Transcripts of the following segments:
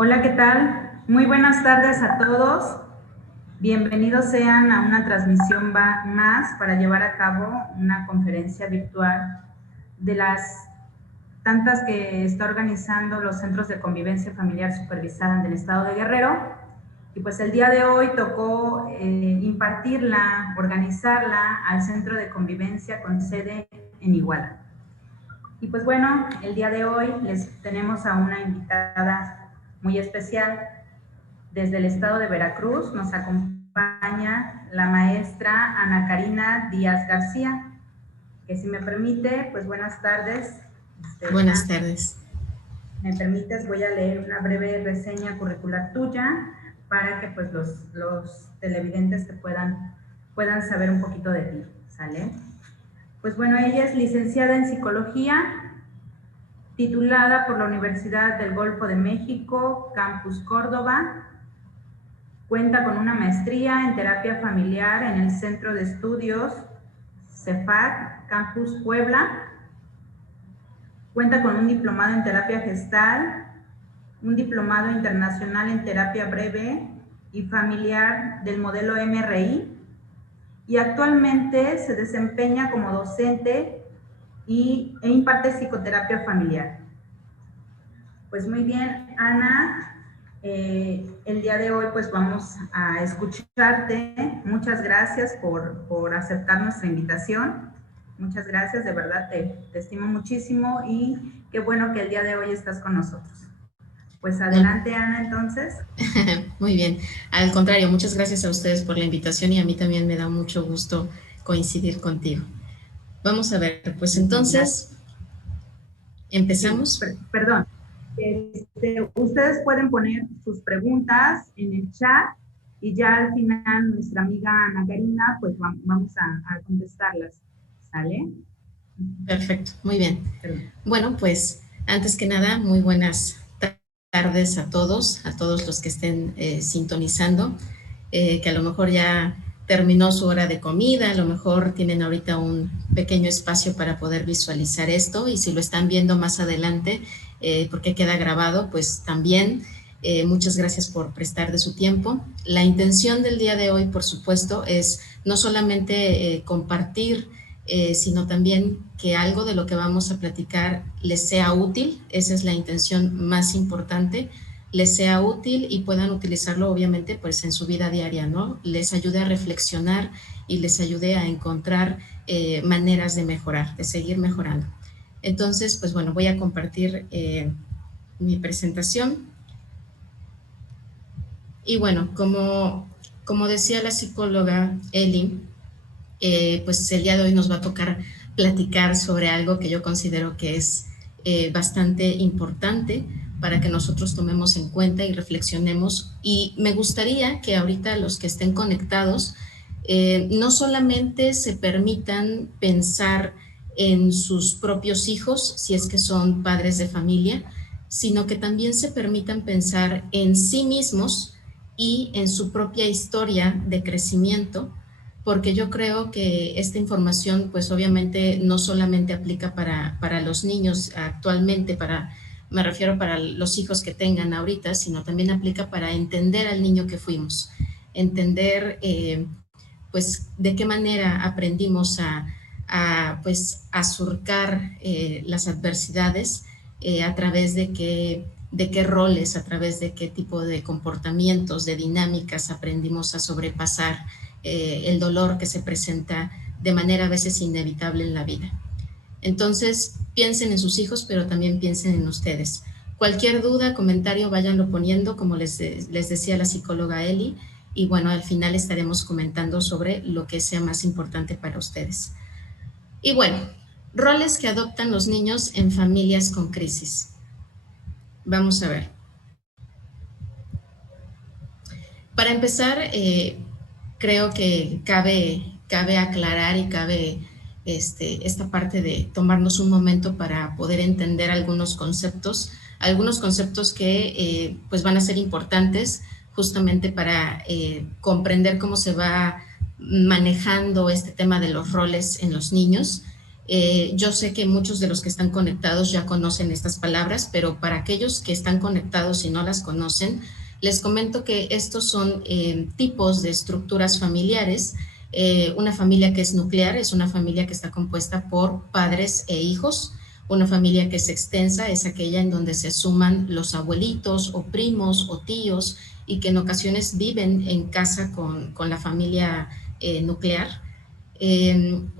Hola, ¿qué tal? Muy buenas tardes a todos. Bienvenidos sean a una transmisión más para llevar a cabo una conferencia virtual de las tantas que está organizando los Centros de Convivencia Familiar Supervisada del Estado de Guerrero. Y pues el día de hoy tocó impartirla, organizarla al Centro de Convivencia con sede en Iguala. Y pues bueno, el día de hoy les tenemos a una invitada muy especial. Desde el estado de Veracruz nos acompaña la maestra Ana Karina Díaz García, que si me permite, pues buenas tardes. Buenas tardes. Me permites, voy a leer una breve reseña curricular tuya para que pues los televidentes te puedan saber un poquito de ti, ¿sale? Pues bueno, ella es licenciada en Psicología, titulada por la Universidad del Golfo de México, Campus Córdoba. Cuenta con una maestría en terapia familiar en el Centro de Estudios CEFAC, Campus Puebla. Cuenta con un diplomado en terapia gestal, un diplomado internacional en terapia breve y familiar del modelo MRI, y actualmente se desempeña como docente e imparte psicoterapia familiar. Pues muy bien, Ana, el día de hoy pues vamos a escucharte. Muchas gracias por aceptar nuestra invitación. Muchas gracias, de verdad te estimo muchísimo y qué bueno que el día de hoy estás con nosotros. Pues adelante, Ana, entonces. Muy bien. Al contrario, muchas gracias a ustedes por la invitación y a mí también me da mucho gusto coincidir contigo. Vamos a ver, pues Gracias. entonces, Sí, ¿empezamos? perdón. Ustedes pueden poner sus preguntas en el chat y ya al final nuestra amiga Ana Karina pues vamos a contestarlas. ¿Sale? Perfecto, muy bien. Perdón. Bueno, pues antes que nada, muy buenas tardes a todos los que estén sintonizando, que a lo mejor ya terminó su hora de comida, a lo mejor tienen ahorita un pequeño espacio para poder visualizar esto y si lo están viendo más adelante, porque queda grabado, pues también muchas gracias por prestar de su tiempo. La intención del día de hoy, por supuesto, es no solamente compartir, sino también que algo de lo que vamos a platicar les sea útil, esa es la intención más importante, les sea útil y puedan utilizarlo obviamente pues en su vida diaria, ¿no? Les ayude a reflexionar y les ayude a encontrar maneras de mejorar, de seguir mejorando. Entonces, pues bueno, voy a compartir mi presentación. Y bueno, como decía la psicóloga Eli, pues el día de hoy nos va a tocar platicar sobre algo que yo considero que es bastante importante para que nosotros tomemos en cuenta y reflexionemos. Y me gustaría que ahorita los que estén conectados no solamente se permitan pensar en sus propios hijos, si es que son padres de familia, sino que también se permitan pensar en sí mismos y en su propia historia de crecimiento, porque yo creo que esta información pues obviamente no solamente aplica para los niños actualmente, me refiero para los hijos que tengan ahorita, sino también aplica para entender al niño que fuimos, entender pues de qué manera aprendimos pues, a surcar las adversidades, a través de qué roles, a través de qué tipo de comportamientos, de dinámicas aprendimos a sobrepasar el dolor que se presenta de manera a veces inevitable en la vida. Entonces, piensen en sus hijos, pero también piensen en ustedes. Cualquier duda, comentario, váyanlo poniendo, como les decía la psicóloga Eli, y bueno, al final estaremos comentando sobre lo que sea más importante para ustedes. Y bueno, roles que adoptan los niños en familias con crisis. Vamos a ver. Para empezar, creo que cabe aclarar y cabe esta parte de tomarnos un momento para poder entender algunos conceptos que pues van a ser importantes justamente para comprender cómo se va manejando este tema de los roles en los niños. Yo sé que muchos de los que están conectados ya conocen estas palabras, pero para aquellos que están conectados y no las conocen, les comento que estos son tipos de estructuras familiares. Una familia que es nuclear es una familia que está compuesta por padres e hijos. Una familia que es extensa es aquella en donde se suman los abuelitos o primos o tíos y que en ocasiones viven en casa con la familia nuclear.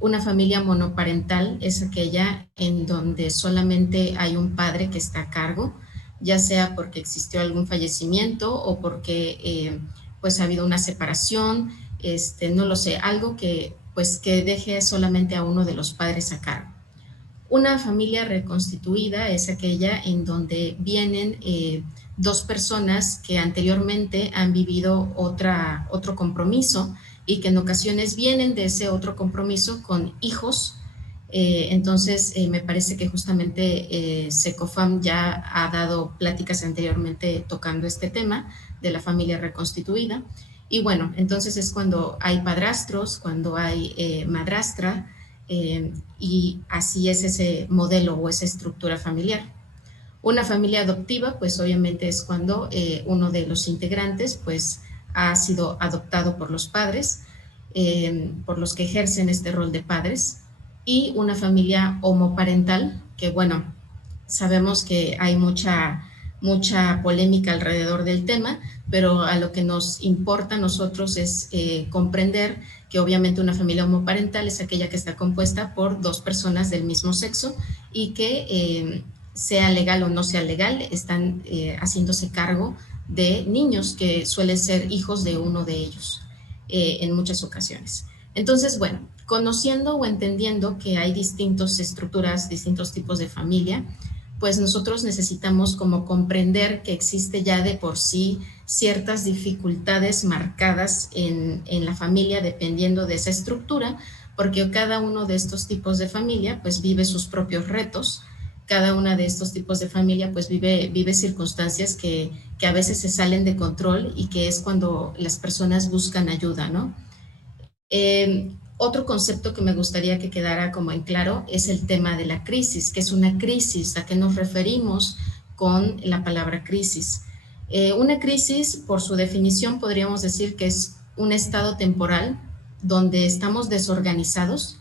Una familia monoparental es aquella en donde solamente hay un padre que está a cargo, ya sea porque existió algún fallecimiento o porque pues ha habido una separación, no lo sé, algo que pues que deje solamente a uno de los padres a cargo. Una familia reconstituida es aquella en donde vienen dos personas que anteriormente han vivido otro compromiso y que en ocasiones vienen de ese otro compromiso con hijos. Entonces, me parece que justamente SECOFAM ya ha dado pláticas anteriormente tocando este tema de la familia reconstituida. Y bueno, entonces es cuando hay padrastros, cuando hay madrastra, y así es ese modelo o esa estructura familiar. Una familia adoptiva, pues obviamente es cuando uno de los integrantes pues ha sido adoptado por los padres, por los que ejercen este rol de padres, y una familia homoparental, que bueno, sabemos que hay mucha polémica alrededor del tema, pero a lo que nos importa a nosotros es comprender que obviamente una familia homoparental es aquella que está compuesta por dos personas del mismo sexo y que sea legal o no sea legal, están haciéndose cargo de niños que suelen ser hijos de uno de ellos en muchas ocasiones. Entonces, bueno, conociendo o entendiendo que hay distintas estructuras, distintos tipos de familia, pues nosotros necesitamos como comprender que existe ya de por sí ciertas dificultades marcadas en la familia dependiendo de esa estructura, porque cada uno de estos tipos de familia pues vive sus propios retos, cada una de estos tipos de familia pues vive circunstancias que a veces se salen de control y que es cuando las personas buscan ayuda, ¿no? Otro concepto que me gustaría que quedara como en claro es el tema de la crisis, que es una crisis, ¿a qué nos referimos con la palabra crisis? Una crisis, por su definición, podríamos decir que es un estado temporal donde estamos desorganizados,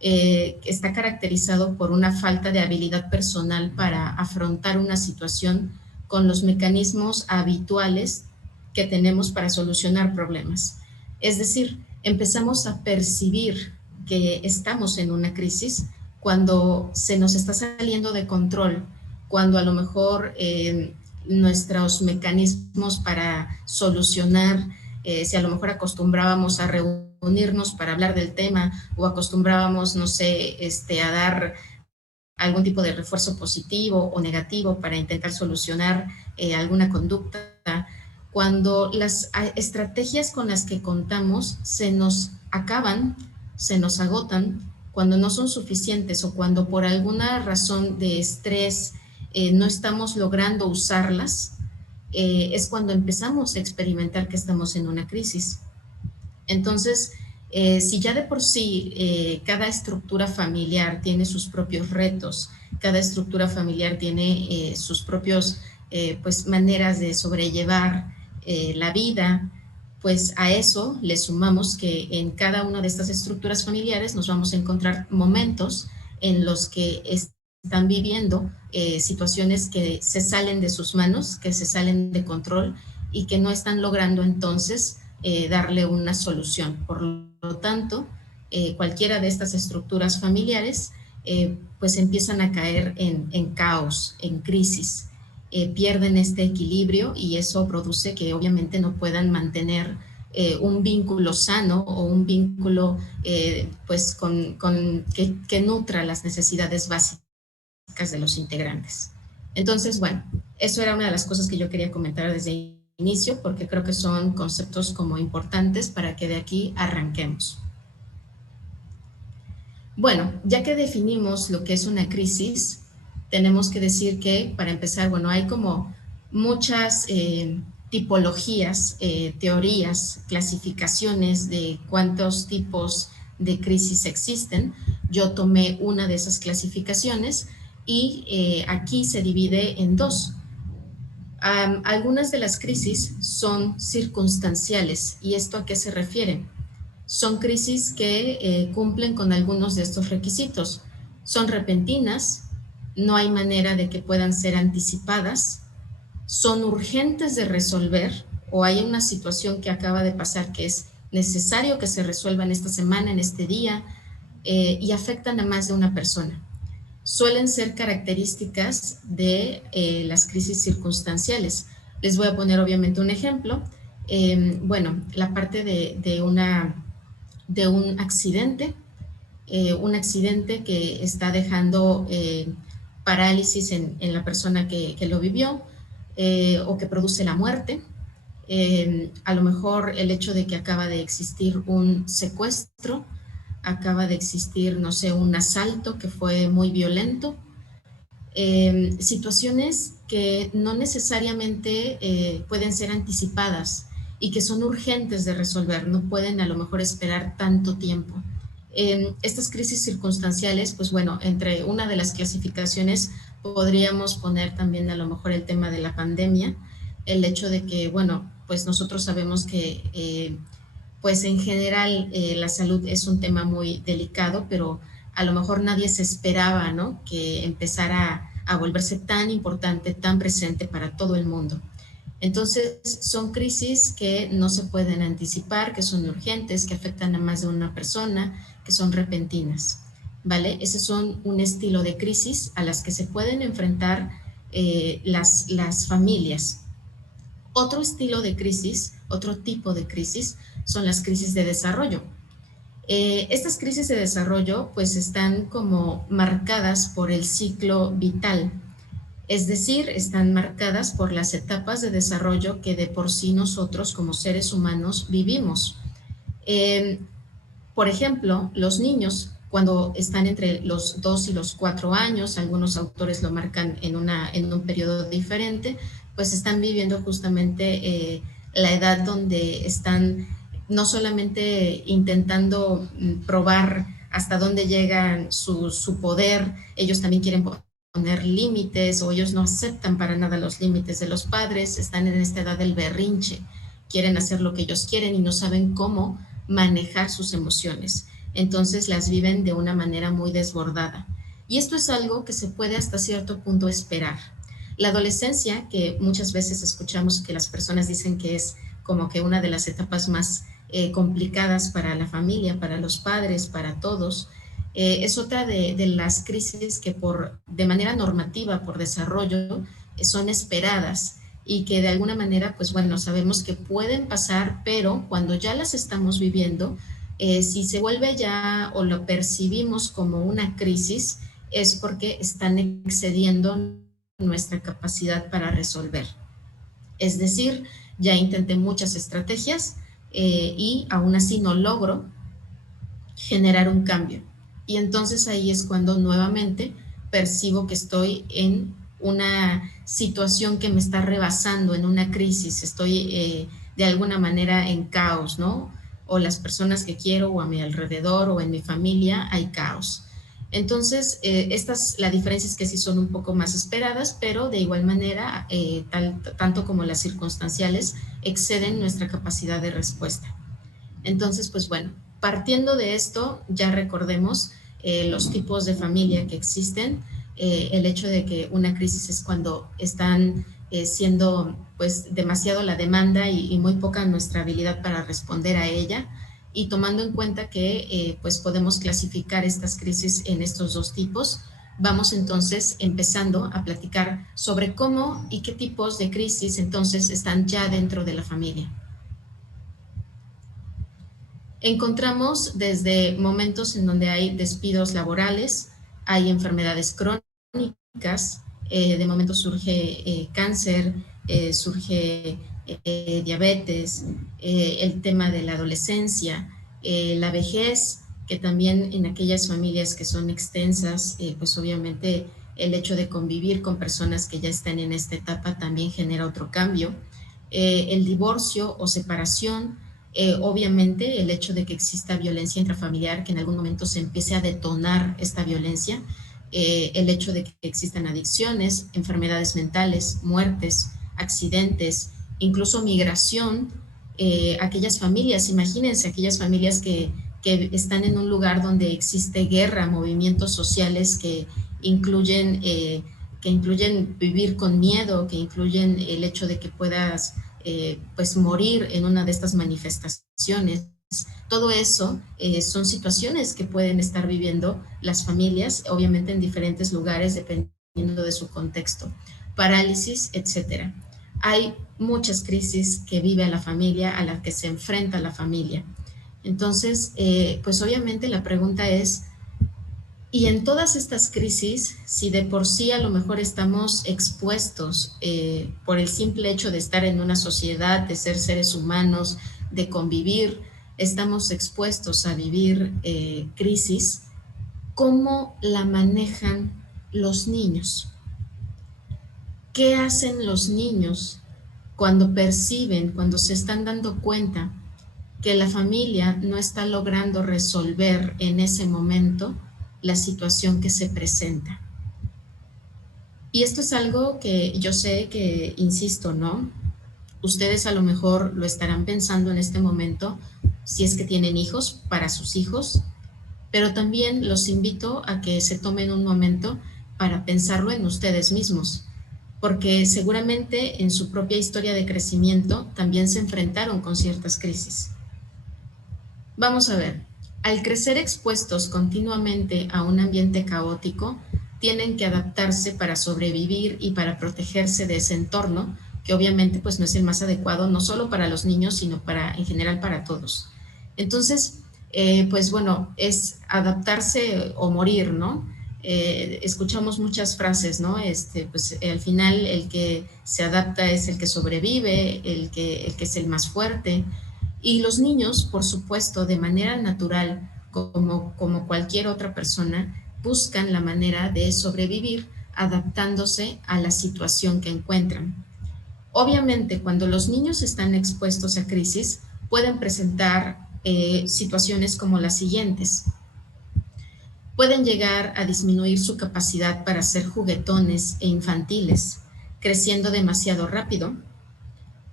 está caracterizado por una falta de habilidad personal para afrontar una situación con los mecanismos habituales que tenemos para solucionar problemas. Es decir, empezamos a percibir que estamos en una crisis cuando se nos está saliendo de control, cuando a lo mejor nuestros mecanismos para solucionar, si a lo mejor acostumbrábamos a reunirnos para hablar del tema o acostumbrábamos, no sé, a dar algún tipo de refuerzo positivo o negativo para intentar solucionar alguna conducta, cuando las estrategias con las que contamos se nos acaban, se nos agotan, cuando no son suficientes o cuando por alguna razón de estrés no estamos logrando usarlas, es cuando empezamos a experimentar que estamos en una crisis. Entonces, si ya de por sí cada estructura familiar tiene sus propios retos, cada estructura familiar tiene sus propios pues maneras de sobrellevar la vida, pues a eso le sumamos que en cada una de estas estructuras familiares nos vamos a encontrar momentos en los que están viviendo situaciones que se salen de sus manos, que se salen de control y que no están logrando entonces darle una solución. Por lo tanto, cualquiera de estas estructuras familiares pues empiezan a caer en caos, en crisis, pierden este equilibrio y eso produce que obviamente no puedan mantener un vínculo sano o un vínculo pues que nutra las necesidades básicas de los integrantes. Entonces, bueno, eso era una de las cosas que yo quería comentar desde el inicio porque creo que son conceptos como importantes para que de aquí arranquemos. Bueno, ya que definimos lo que es una crisis, tenemos que decir que, para empezar, bueno, hay como muchas tipologías, teorías, clasificaciones de cuántos tipos de crisis existen, Yo tomé una de esas clasificaciones y aquí se divide en dos. Algunas de las crisis son circunstanciales. ¿Y esto a qué se refiere? Son crisis que cumplen con algunos de estos requisitos. Son repentinas, no hay manera de que puedan ser anticipadas, son urgentes de resolver o hay una situación que acaba de pasar que es necesario que se resuelva en esta semana, en este día, y afectan a más de una persona. Suelen ser características de las crisis circunstanciales. Les voy a poner obviamente un ejemplo. Bueno, la parte de un accidente que está dejando parálisis en la persona que lo vivió o que produce la muerte. A lo mejor el hecho de que acaba de existir un secuestro, acaba de existir, no sé, un asalto que fue muy violento, situaciones que no necesariamente pueden ser anticipadas y que son urgentes de resolver, no pueden a lo mejor esperar tanto tiempo. Estas crisis circunstanciales, pues bueno, entre una de las clasificaciones podríamos poner también a lo mejor el tema de la pandemia, el hecho de que, bueno, pues nosotros sabemos que pues en general la salud es un tema muy delicado, pero a lo mejor nadie se esperaba, ¿no? Que empezara a volverse tan importante, tan presente para todo el mundo. Entonces, son crisis que no se pueden anticipar, que son urgentes, que afectan a más de una persona, que son repentinas, ¿vale? Ese son un estilo de crisis a las que se pueden enfrentar las familias. Otro estilo de crisis, otro tipo de crisis, son las crisis de desarrollo. Estas crisis de desarrollo pues están como marcadas por el ciclo vital, es decir, están marcadas por las etapas de desarrollo que de por sí nosotros como seres humanos vivimos. Eh, por ejemplo, los niños cuando están entre los 2 y los 4 años, algunos autores lo marcan en un periodo diferente, pues están viviendo justamente la edad donde están no solamente intentando probar hasta dónde llega su poder, ellos también quieren poner límites o ellos no aceptan para nada los límites de los padres, están en esta edad del berrinche, quieren hacer lo que ellos quieren y no saben cómo manejar sus emociones. Entonces las viven de una manera muy desbordada. Y esto es algo que se puede hasta cierto punto esperar. La adolescencia, que muchas veces escuchamos que las personas dicen que es como que una de las etapas más complicadas para la familia, para los padres, para todos, es otra de las crisis que de manera normativa, por desarrollo, son esperadas y que de alguna manera, pues bueno, sabemos que pueden pasar, pero cuando ya las estamos viviendo, si se vuelve ya o lo percibimos como una crisis, es porque están excediendo nuestra capacidad para resolver. Es decir, ya intenté muchas estrategias y aún así no logro generar un cambio. Y entonces ahí es cuando nuevamente percibo que estoy en una situación que me está rebasando, en una crisis, estoy de alguna manera en caos, ¿no? O las personas que quiero o a mi alrededor o en mi familia hay caos. Entonces, la diferencia es que sí son un poco más esperadas, pero de igual manera, tanto como las circunstanciales, exceden nuestra capacidad de respuesta. Entonces, pues bueno, partiendo de esto, ya recordemos los tipos de familia que existen, el hecho de que una crisis es cuando están siendo pues demasiado la demanda y muy poca nuestra habilidad para responder a ella, y tomando en cuenta que pues podemos clasificar estas crisis en estos dos tipos, vamos entonces empezando a platicar sobre cómo y qué tipos de crisis entonces están ya dentro de la familia. Encontramos desde momentos en donde hay despidos laborales, hay enfermedades crónicas, de momento surge cáncer, surge diabetes, el tema de la adolescencia, la vejez, que también en aquellas familias que son extensas, pues obviamente el hecho de convivir con personas que ya están en esta etapa también genera otro cambio, el divorcio o separación, Obviamente el hecho de que exista violencia intrafamiliar, que en algún momento se empiece a detonar esta violencia, el hecho de que existan adicciones, enfermedades mentales, muertes, accidentes, incluso migración, aquellas familias, imagínense aquellas familias que están en un lugar donde existe guerra, movimientos sociales que incluyen vivir con miedo, que incluyen el hecho de que puedas pues morir en una de estas manifestaciones. Todo eso son situaciones que pueden estar viviendo las familias, obviamente en diferentes lugares, dependiendo de su contexto. Parálisis, etcétera. Hay muchas crisis que vive la familia, a las que se enfrenta la familia. Entonces, pues obviamente la pregunta es, y en todas estas crisis, si de por sí a lo mejor estamos expuestos por el simple hecho de estar en una sociedad, de ser seres humanos, de convivir, estamos expuestos a vivir crisis, ¿cómo la manejan los niños? ¿Qué hacen los niños cuando perciben, cuando se están dando cuenta que la familia no está logrando resolver en ese momento la situación que se presenta? Y esto es algo que yo sé que, insisto, ¿no? Ustedes a lo mejor lo estarán pensando en este momento, si es que tienen hijos, para sus hijos, pero también los invito a que se tomen un momento para pensarlo en ustedes mismos, porque seguramente en su propia historia de crecimiento también se enfrentaron con ciertas crisis. Vamos a ver, al crecer expuestos continuamente a un ambiente caótico, tienen que adaptarse para sobrevivir y para protegerse de ese entorno, que obviamente pues no es el más adecuado, no solo para los niños, sino en general para todos. Entonces, pues bueno, es adaptarse o morir, ¿no? Escuchamos muchas frases, ¿no? Pues al final el que se adapta es el que sobrevive, el que es el más fuerte. Y los niños, por supuesto, de manera natural, como cualquier otra persona, buscan la manera de sobrevivir adaptándose a la situación que encuentran. Obviamente, cuando los niños están expuestos a crisis, pueden presentar situaciones como las siguientes. Pueden llegar a disminuir su capacidad para ser juguetones e infantiles, creciendo demasiado rápido.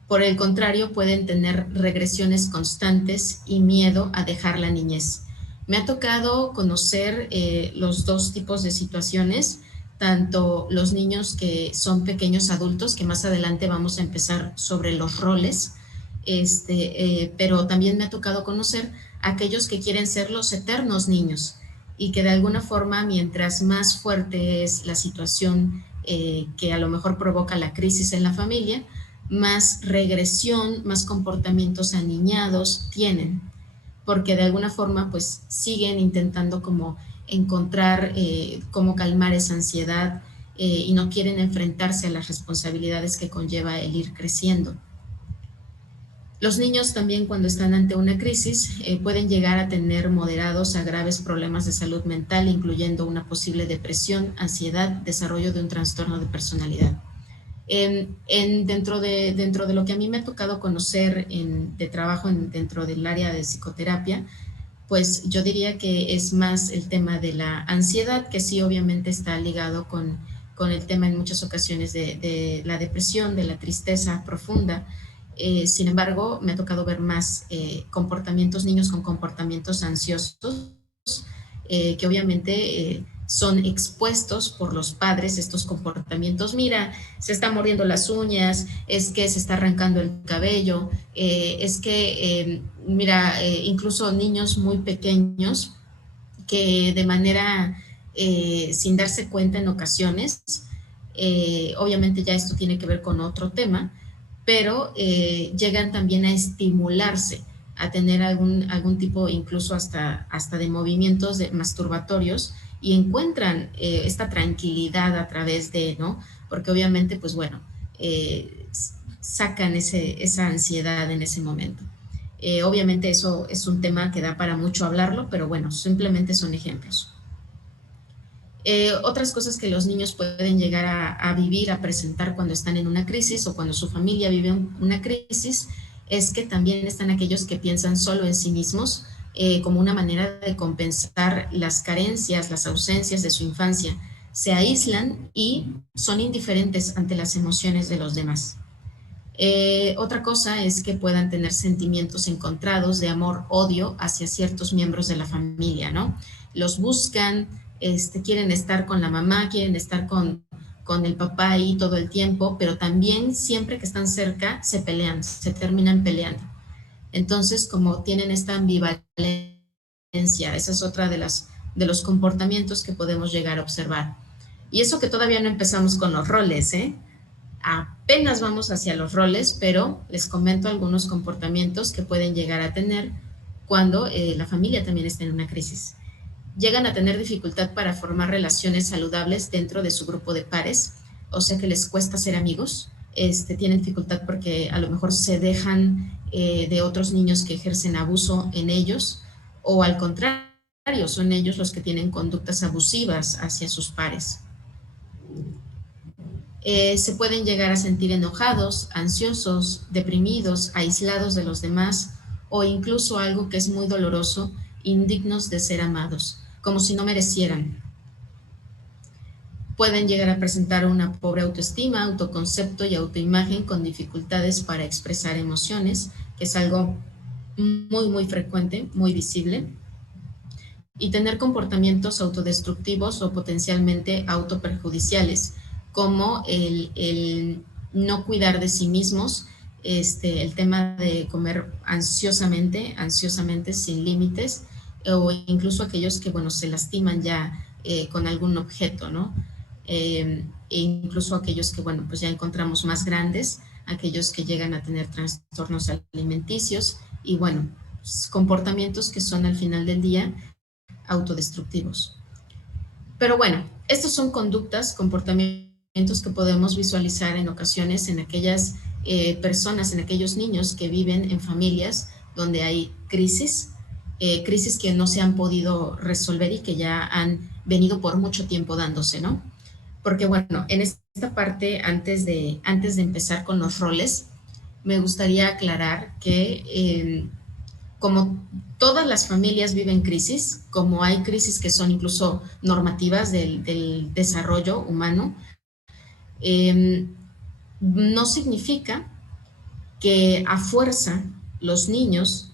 Por el contrario, pueden tener regresiones constantes y miedo a dejar la niñez. Me ha tocado conocer los dos tipos de situaciones, tanto los niños que son pequeños adultos, que más adelante vamos a empezar sobre los roles, pero también me ha tocado conocer aquellos que quieren ser los eternos niños y que de alguna forma, mientras más fuerte es la situación que a lo mejor provoca la crisis en la familia, más regresión, más comportamientos aniñados tienen, porque de alguna forma pues siguen intentando como encontrar cómo calmar esa ansiedad y no quieren enfrentarse a las responsabilidades que conlleva el ir creciendo. Los niños también, cuando están ante una crisis, pueden llegar a tener moderados a graves problemas de salud mental, incluyendo una posible depresión, ansiedad, desarrollo de un trastorno de personalidad. Dentro de lo que a mí me ha tocado conocer de trabajo dentro del área de psicoterapia, pues yo diría que es más el tema de la ansiedad, que sí obviamente está ligado con el tema en muchas ocasiones de la depresión, de la tristeza profunda. Sin embargo, me ha tocado ver más niños con comportamientos ansiosos, que obviamente son expuestos por los padres estos comportamientos. Mira, se está mordiendo las uñas, es que se está arrancando el cabello, es que, mira, incluso niños muy pequeños que de manera sin darse cuenta en ocasiones, obviamente ya esto tiene que ver con otro tema, pero llegan también a estimularse, a tener algún tipo incluso hasta de movimientos masturbatorios y encuentran esta tranquilidad a través de, ¿no? Porque obviamente, pues bueno, sacan esa ansiedad en ese momento. Obviamente eso es un tema que da para mucho hablarlo, pero bueno, simplemente son ejemplos. Otras cosas que los niños pueden llegar a vivir, a presentar cuando están en una crisis o cuando su familia vive una crisis, es que también están aquellos que piensan solo en sí mismos, como una manera de compensar las carencias, las ausencias de su infancia. Se aíslan y son indiferentes ante las emociones de los demás. Otra cosa es que puedan tener sentimientos encontrados de amor, odio hacia ciertos miembros de la familia, ¿no? Los buscan, quieren estar con la mamá, quieren estar con el papá ahí todo el tiempo, pero también siempre que están cerca se pelean, se terminan peleando. Entonces, como tienen esta ambivalencia, esa es otra de los comportamientos que podemos llegar a observar. Y eso que todavía no empezamos con los roles, ¿eh? Apenas vamos hacia los roles, pero les comento algunos comportamientos que pueden llegar a tener cuando la familia también está en una crisis. Llegan a tener dificultad para formar relaciones saludables dentro de su grupo de pares, o sea que les cuesta ser amigos, tienen dificultad porque a lo mejor se dejan de otros niños que ejercen abuso en ellos, o al contrario, son ellos los que tienen conductas abusivas hacia sus pares. Se pueden llegar a sentir enojados, ansiosos, deprimidos, aislados de los demás o incluso algo que es muy doloroso, indignos de ser amados, como si no merecieran. Pueden llegar a presentar una pobre autoestima, autoconcepto y autoimagen con dificultades para expresar emociones, que es algo muy frecuente, muy visible, y tener comportamientos autodestructivos o potencialmente autoperjudiciales, como el no cuidar de sí mismos, el tema de comer ansiosamente, sin límites, o incluso aquellos que, bueno, se lastiman ya con algún objeto, ¿no? E incluso aquellos que, bueno, pues ya encontramos más grandes, aquellos que llegan a tener trastornos alimenticios y, bueno, comportamientos que son al final del día autodestructivos. Pero bueno, estos son conductas, comportamientos que podemos visualizar en ocasiones en aquellas personas, en aquellos niños que viven en familias donde hay crisis que no se han podido resolver y que ya han venido por mucho tiempo dándose, ¿no? Porque bueno, en esta parte, antes de empezar con los roles, me gustaría aclarar que como todas las familias viven crisis, como hay crisis que son incluso normativas del desarrollo humano, no significa que a fuerza los niños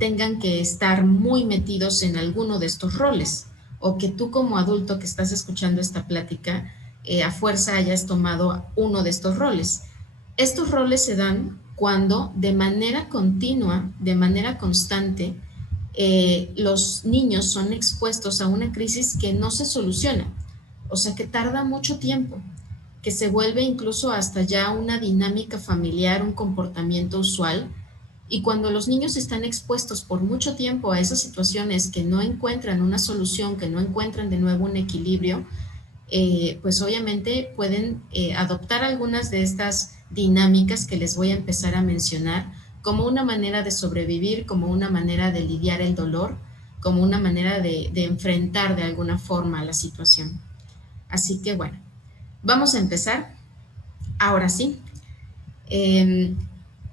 tengan que estar muy metidos en alguno de estos roles, o que tú como adulto que estás escuchando esta plática a fuerza hayas tomado uno de estos roles. Estos roles se dan cuando de manera continua, de manera constante, los niños son expuestos a una crisis que no se soluciona, o sea que tarda mucho tiempo, que se vuelve incluso hasta ya una dinámica familiar, un comportamiento usual, y cuando los niños están expuestos por mucho tiempo a esas situaciones que no encuentran una solución, que no encuentran de nuevo un equilibrio, pues obviamente pueden adoptar algunas de estas dinámicas que les voy a empezar a mencionar como una manera de sobrevivir, como una manera de lidiar el dolor, como una manera de enfrentar de alguna forma la situación. Así que bueno, vamos a empezar. Ahora sí,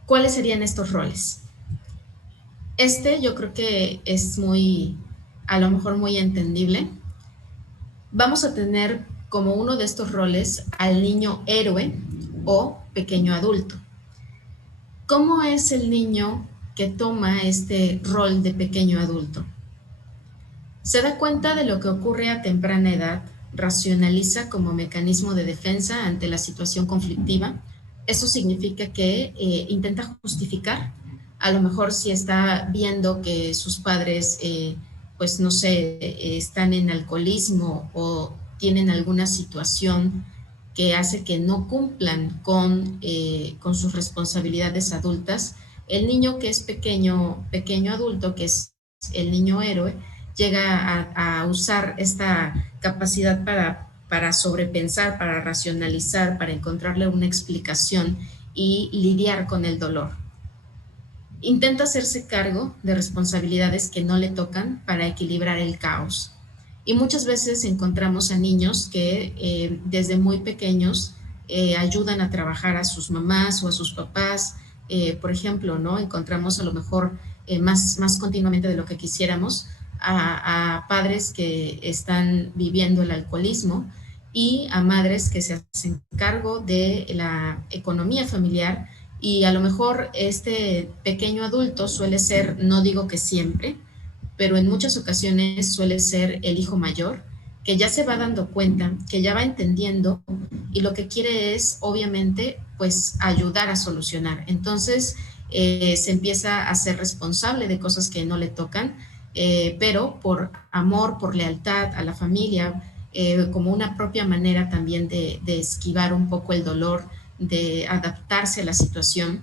¿cuáles serían estos roles? Yo creo que es a lo mejor muy entendible. Vamos a tener como uno de estos roles al niño héroe o pequeño adulto. ¿Cómo es el niño que toma este rol de pequeño adulto? Se da cuenta de lo que ocurre a temprana edad, racionaliza como mecanismo de defensa ante la situación conflictiva. Eso significa que intenta justificar, a lo mejor si está viendo que sus padres, pues no sé, están en alcoholismo o tienen alguna situación que hace que no cumplan con sus responsabilidades adultas, el niño que es pequeño adulto, que es el niño héroe, llega a usar esta capacidad para sobrepensar, para racionalizar, para encontrarle una explicación y lidiar con el dolor. Intenta hacerse cargo de responsabilidades que no le tocan para equilibrar el caos. Y muchas veces encontramos a niños que desde muy pequeños ayudan a trabajar a sus mamás o a sus papás, por ejemplo, ¿no? Encontramos a lo mejor más continuamente de lo que quisiéramos a padres que están viviendo el alcoholismo y a madres que se hacen cargo de la economía familiar, y a lo mejor este pequeño adulto suele ser, no digo que siempre, pero en muchas ocasiones suele ser el hijo mayor, que ya se va dando cuenta, que ya va entendiendo y lo que quiere es, obviamente, pues ayudar a solucionar. Entonces, se empieza a ser responsable de cosas que no le tocan, pero por amor, por lealtad a la familia, como una propia manera también de esquivar un poco el dolor, de adaptarse a la situación,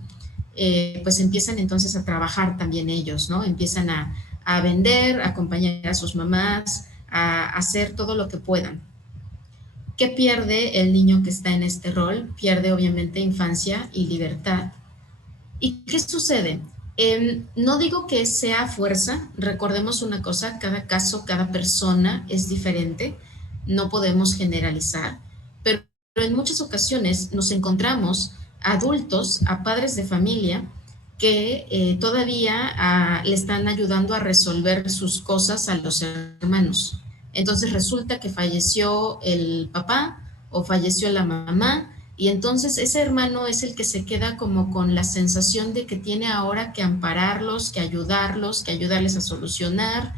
pues empiezan entonces a trabajar también ellos, ¿no? Empiezan a vender, a acompañar a sus mamás, a hacer todo lo que puedan. ¿Qué pierde el niño que está en este rol? Pierde obviamente infancia y libertad. ¿Y qué sucede? No digo que sea fuerza, recordemos una cosa, cada caso, cada persona es diferente, no podemos generalizar, pero en muchas ocasiones nos encontramos adultos, a padres de familia, que todavía le están ayudando a resolver sus cosas a los hermanos. Entonces resulta que falleció el papá o falleció la mamá, y entonces ese hermano es el que se queda como con la sensación de que tiene ahora que ampararlos, que ayudarles a solucionar,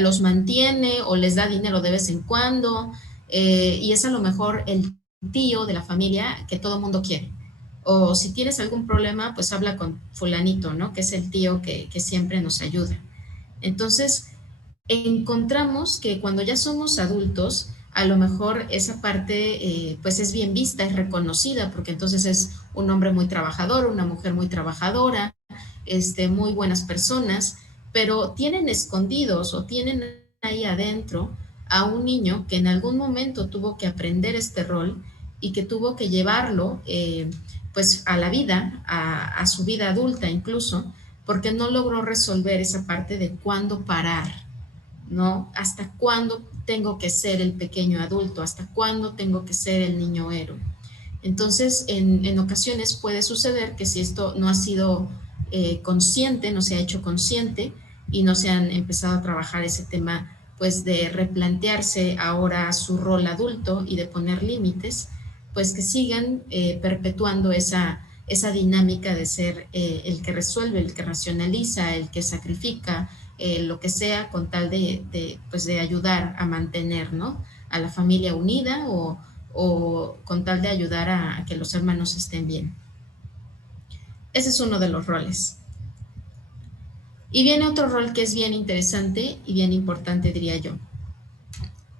los mantiene o les da dinero de vez en cuando, y es a lo mejor el tío de la familia que todo mundo quiere. O si tienes algún problema, pues habla con fulanito, ¿no? Que es el tío que siempre nos ayuda. Entonces, encontramos que cuando ya somos adultos, a lo mejor esa parte pues es bien vista, es reconocida, porque entonces es un hombre muy trabajador, una mujer muy trabajadora, muy buenas personas, pero tienen escondidos o tienen ahí adentro a un niño que en algún momento tuvo que aprender este rol y que tuvo que llevarlo pues a la vida, a su vida adulta incluso, porque no logró resolver esa parte de cuándo parar, ¿no? ¿Hasta cuándo tengo que ser el pequeño adulto? ¿Hasta cuándo tengo que ser el niño héroe? Entonces, en ocasiones puede suceder que si esto no ha sido consciente, no se ha hecho consciente y no se han empezado a trabajar ese tema, pues de replantearse ahora su rol adulto y de poner límites, pues que sigan perpetuando esa dinámica de ser el que resuelve, el que racionaliza, el que sacrifica, lo que sea con tal pues de ayudar a mantener, ¿no? A la familia unida o con tal de ayudar a que los hermanos estén bien. Ese es uno de los roles. Y viene otro rol que es bien interesante y bien importante, diría yo.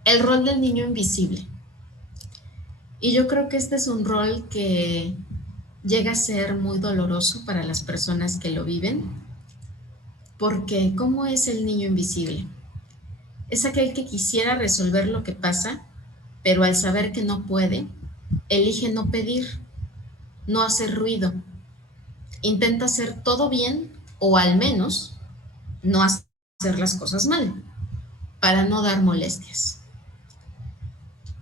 El rol del niño invisible. Y yo creo que este es un rol que llega a ser muy doloroso para las personas que lo viven, porque ¿cómo es el niño invisible? Es aquel que quisiera resolver lo que pasa, pero al saber que no puede, elige no pedir, no hacer ruido, intenta hacer todo bien o al menos no hacer las cosas mal, para no dar molestias.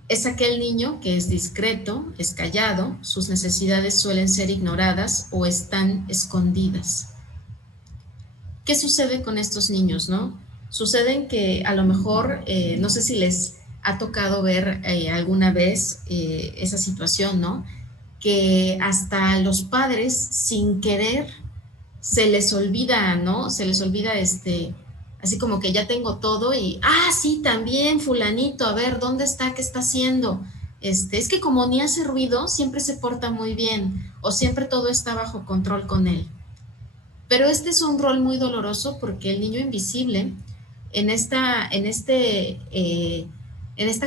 Es aquel niño que es discreto, es callado, sus necesidades suelen ser ignoradas o están escondidas. ¿Qué sucede con estos niños, no? Suceden que a lo mejor, no sé si les ha tocado ver alguna vez esa situación, ¿no? Que hasta los padres, sin querer, se les olvida, ¿no? Se les olvida así como que ya tengo todo y, sí, también fulanito, a ver, ¿dónde está? ¿Qué está haciendo? Es que como ni hace ruido, siempre se porta muy bien o siempre todo está bajo control con él. Pero este es un rol muy doloroso porque el niño invisible, en esta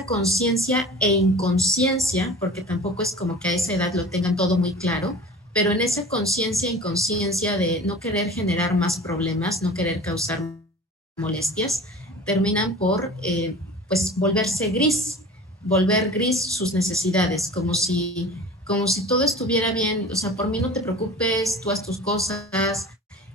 conciencia e inconsciencia, porque tampoco es como que a esa edad lo tengan todo muy claro, pero en esa conciencia e inconsciencia de no querer generar más problemas, no querer causar molestias, terminan por pues volverse gris, volver gris sus necesidades, como si todo estuviera bien, o sea, por mí no te preocupes, tú haz tus cosas,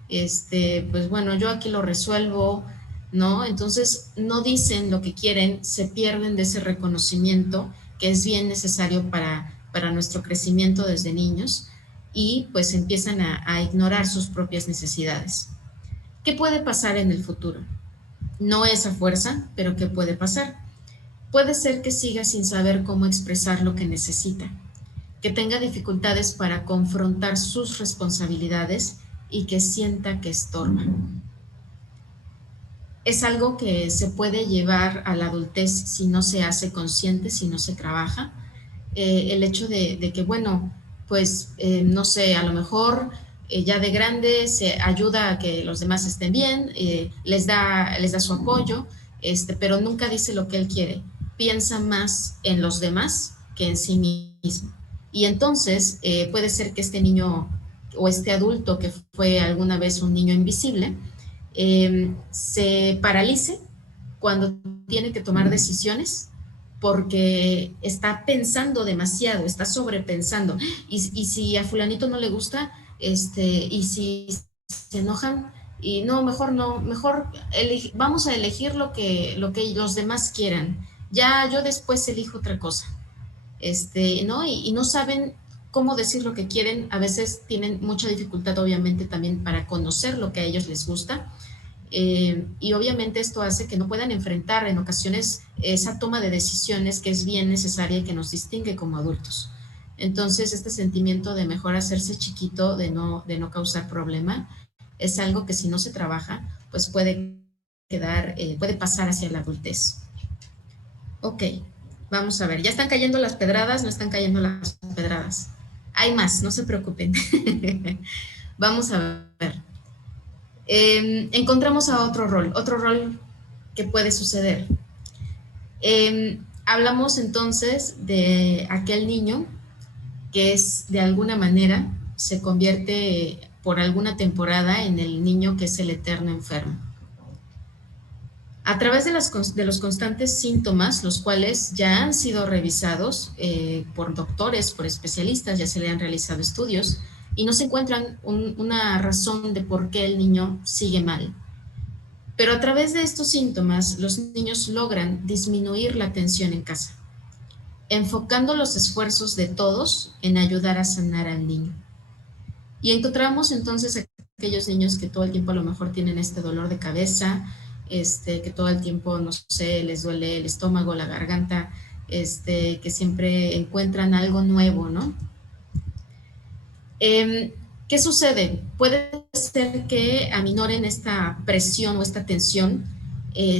pues bueno, yo aquí lo resuelvo, ¿no? Entonces no dicen lo que quieren, se pierden de ese reconocimiento que es bien necesario para nuestro crecimiento desde niños. y pues empiezan a ignorar sus propias necesidades. ¿Qué puede pasar en el futuro? No es a fuerza, pero ¿qué puede pasar? Puede ser que siga sin saber cómo expresar lo que necesita, que tenga dificultades para confrontar sus responsabilidades y que sienta que estorba. Es algo que se puede llevar a la adultez si no se hace consciente, si no se trabaja. El hecho de que, bueno, pues, no sé, a lo mejor ya de grande se ayuda a que los demás estén bien, les da su apoyo, pero nunca dice lo que él quiere. Piensa más en los demás que en sí mismo. Y entonces puede ser que este niño o este adulto que fue alguna vez un niño invisible, se paralice cuando tiene que tomar decisiones porque está pensando demasiado, está sobrepensando. Y si a fulanito no le gusta, y si se enojan, y no, mejor no, mejor vamos a elegir lo que los demás quieran. Ya yo después elijo otra cosa. ¿No? Y no saben cómo decir lo que quieren, a veces tienen mucha dificultad obviamente también para conocer lo que a ellos les gusta, y obviamente esto hace que no puedan enfrentar en ocasiones esa toma de decisiones que es bien necesaria y que nos distingue como adultos. Entonces, este sentimiento de mejor hacerse chiquito, de no causar problema, es algo que si no se trabaja, pues puede puede pasar hacia la adultez. Ok, vamos a ver. ¿Ya están cayendo las pedradas? ¿No están cayendo las pedradas? Hay más, no se preocupen. Vamos a ver. Encontramos a otro rol que puede suceder. Hablamos entonces de aquel niño que es de alguna manera se convierte por alguna temporada en el niño que es el eterno enfermo. A través de los constantes síntomas, los cuales ya han sido revisados por doctores, por especialistas, ya se le han realizado estudios, y no se encuentran una razón de por qué el niño sigue mal. Pero a través de estos síntomas, los niños logran disminuir la tensión en casa, enfocando los esfuerzos de todos en ayudar a sanar al niño. Y encontramos entonces aquellos niños que todo el tiempo a lo mejor tienen este dolor de cabeza, que todo el tiempo, no sé, les duele el estómago, la garganta, que siempre encuentran algo nuevo, ¿no? ¿Qué sucede? Puede ser que aminoren esta presión o esta tensión,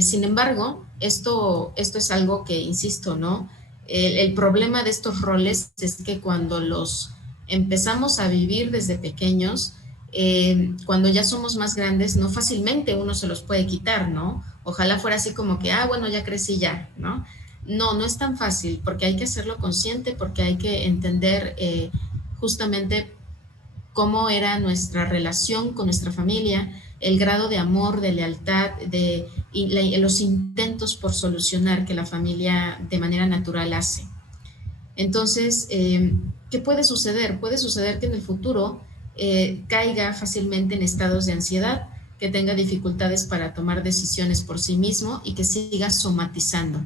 sin embargo, esto es algo que, insisto, ¿no? El problema de estos roles es que cuando los empezamos a vivir desde pequeños, cuando ya somos más grandes, no fácilmente uno se los puede quitar, ¿no? Ojalá fuera así como que, bueno, ya crecí ya, ¿no? No es tan fácil porque hay que hacerlo consciente, porque hay que entender justamente cómo era nuestra relación con nuestra familia, el grado de amor, de lealtad, los intentos por solucionar que la familia de manera natural hace. Entonces, ¿qué puede suceder? Puede suceder que en el futuro caiga fácilmente en estados de ansiedad, que tenga dificultades para tomar decisiones por sí mismo y que siga somatizando.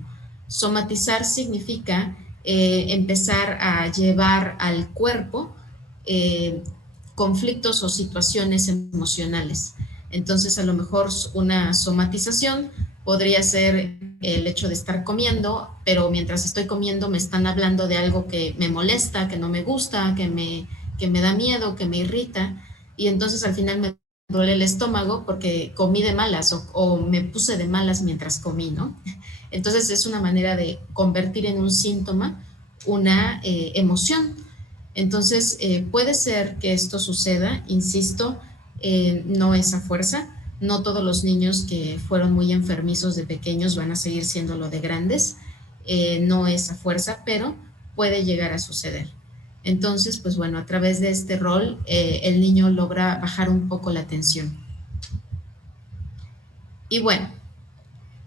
Somatizar significa empezar a llevar al cuerpo conflictos o situaciones emocionales. Entonces, a lo mejor una somatización podría ser el hecho de estar comiendo, pero mientras estoy comiendo me están hablando de algo que me molesta, que no me gusta, que me da miedo, que me irrita, y entonces al final me duele el estómago porque comí de malas o me puse de malas mientras comí, ¿no? Entonces es una manera de convertir en un síntoma una emoción. Entonces puede ser que esto suceda, insisto, no es a fuerza. No todos los niños que fueron muy enfermizos de pequeños van a seguir siendo lo de grandes, no es a fuerza, pero puede llegar a suceder. Entonces, pues bueno, a través de este rol, el niño logra bajar un poco la tensión. Y bueno,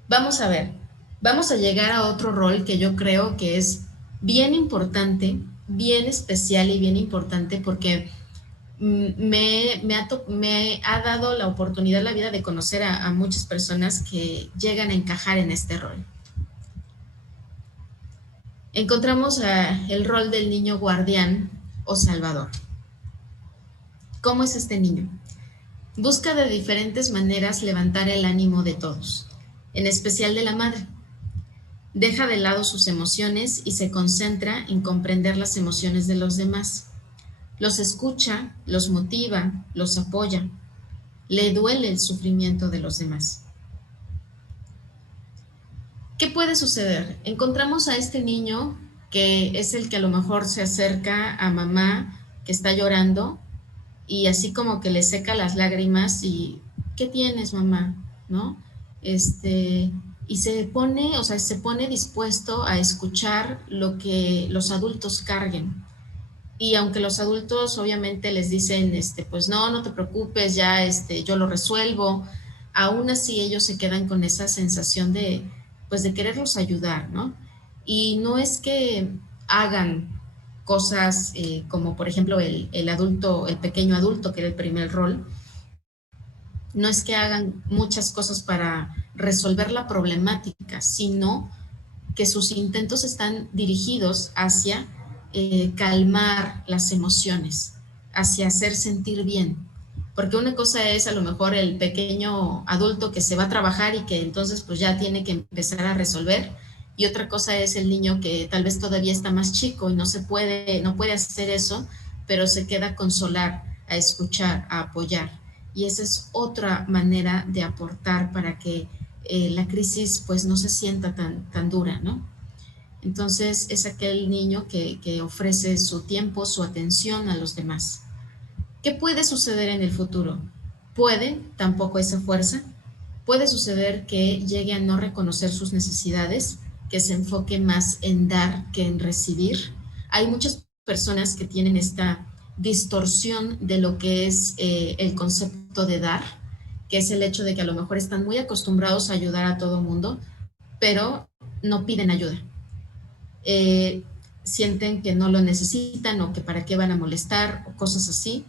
vamos a ver, vamos a llegar a otro rol que yo creo que es bien importante, bien especial y bien importante porque me ha dado la oportunidad la vida de conocer a muchas personas que llegan a encajar en este rol. Encontramos el rol del niño guardián o salvador. ¿Cómo es este niño? Busca de diferentes maneras levantar el ánimo de todos, en especial de la madre. Deja de lado sus emociones y se concentra en comprender las emociones de los demás. Los escucha, los motiva, los apoya. Le duele el sufrimiento de los demás. ¿Qué puede suceder? Encontramos a este niño que es el que a lo mejor se acerca a mamá que está llorando y así como que le seca las lágrimas y ¿qué tienes, mamá? ¿No? Y se pone, o sea, se pone dispuesto a escuchar lo que los adultos carguen. Y aunque los adultos obviamente les dicen, pues no, no te preocupes, ya yo lo resuelvo, aún así ellos se quedan con esa sensación de, pues de quererlos ayudar, ¿no? Y no es que hagan cosas como por ejemplo el adulto, el pequeño adulto, que era el primer rol, no es que hagan muchas cosas para resolver la problemática, sino que sus intentos están dirigidos hacia calmar las emociones, hacia hacer sentir bien. Porque una cosa es a lo mejor el pequeño adulto que se va a trabajar y que entonces pues ya tiene que empezar a resolver, y otra cosa es el niño que tal vez todavía está más chico y no puede hacer eso, pero se queda a consolar, a escuchar, a apoyar. Y esa es otra manera de aportar para que la crisis pues no se sienta tan dura, ¿no? Entonces es aquel niño que ofrece su tiempo, su atención a los demás. ¿Qué puede suceder en el futuro? Puede, tampoco esa fuerza, puede suceder que llegue a no reconocer sus necesidades, que se enfoque más en dar que en recibir. Hay muchas personas que tienen esta distorsión de lo que es el concepto de dar, que es el hecho de que a lo mejor están muy acostumbrados a ayudar a todo mundo, pero no piden ayuda. Sienten que no lo necesitan o que para qué van a molestar o cosas así,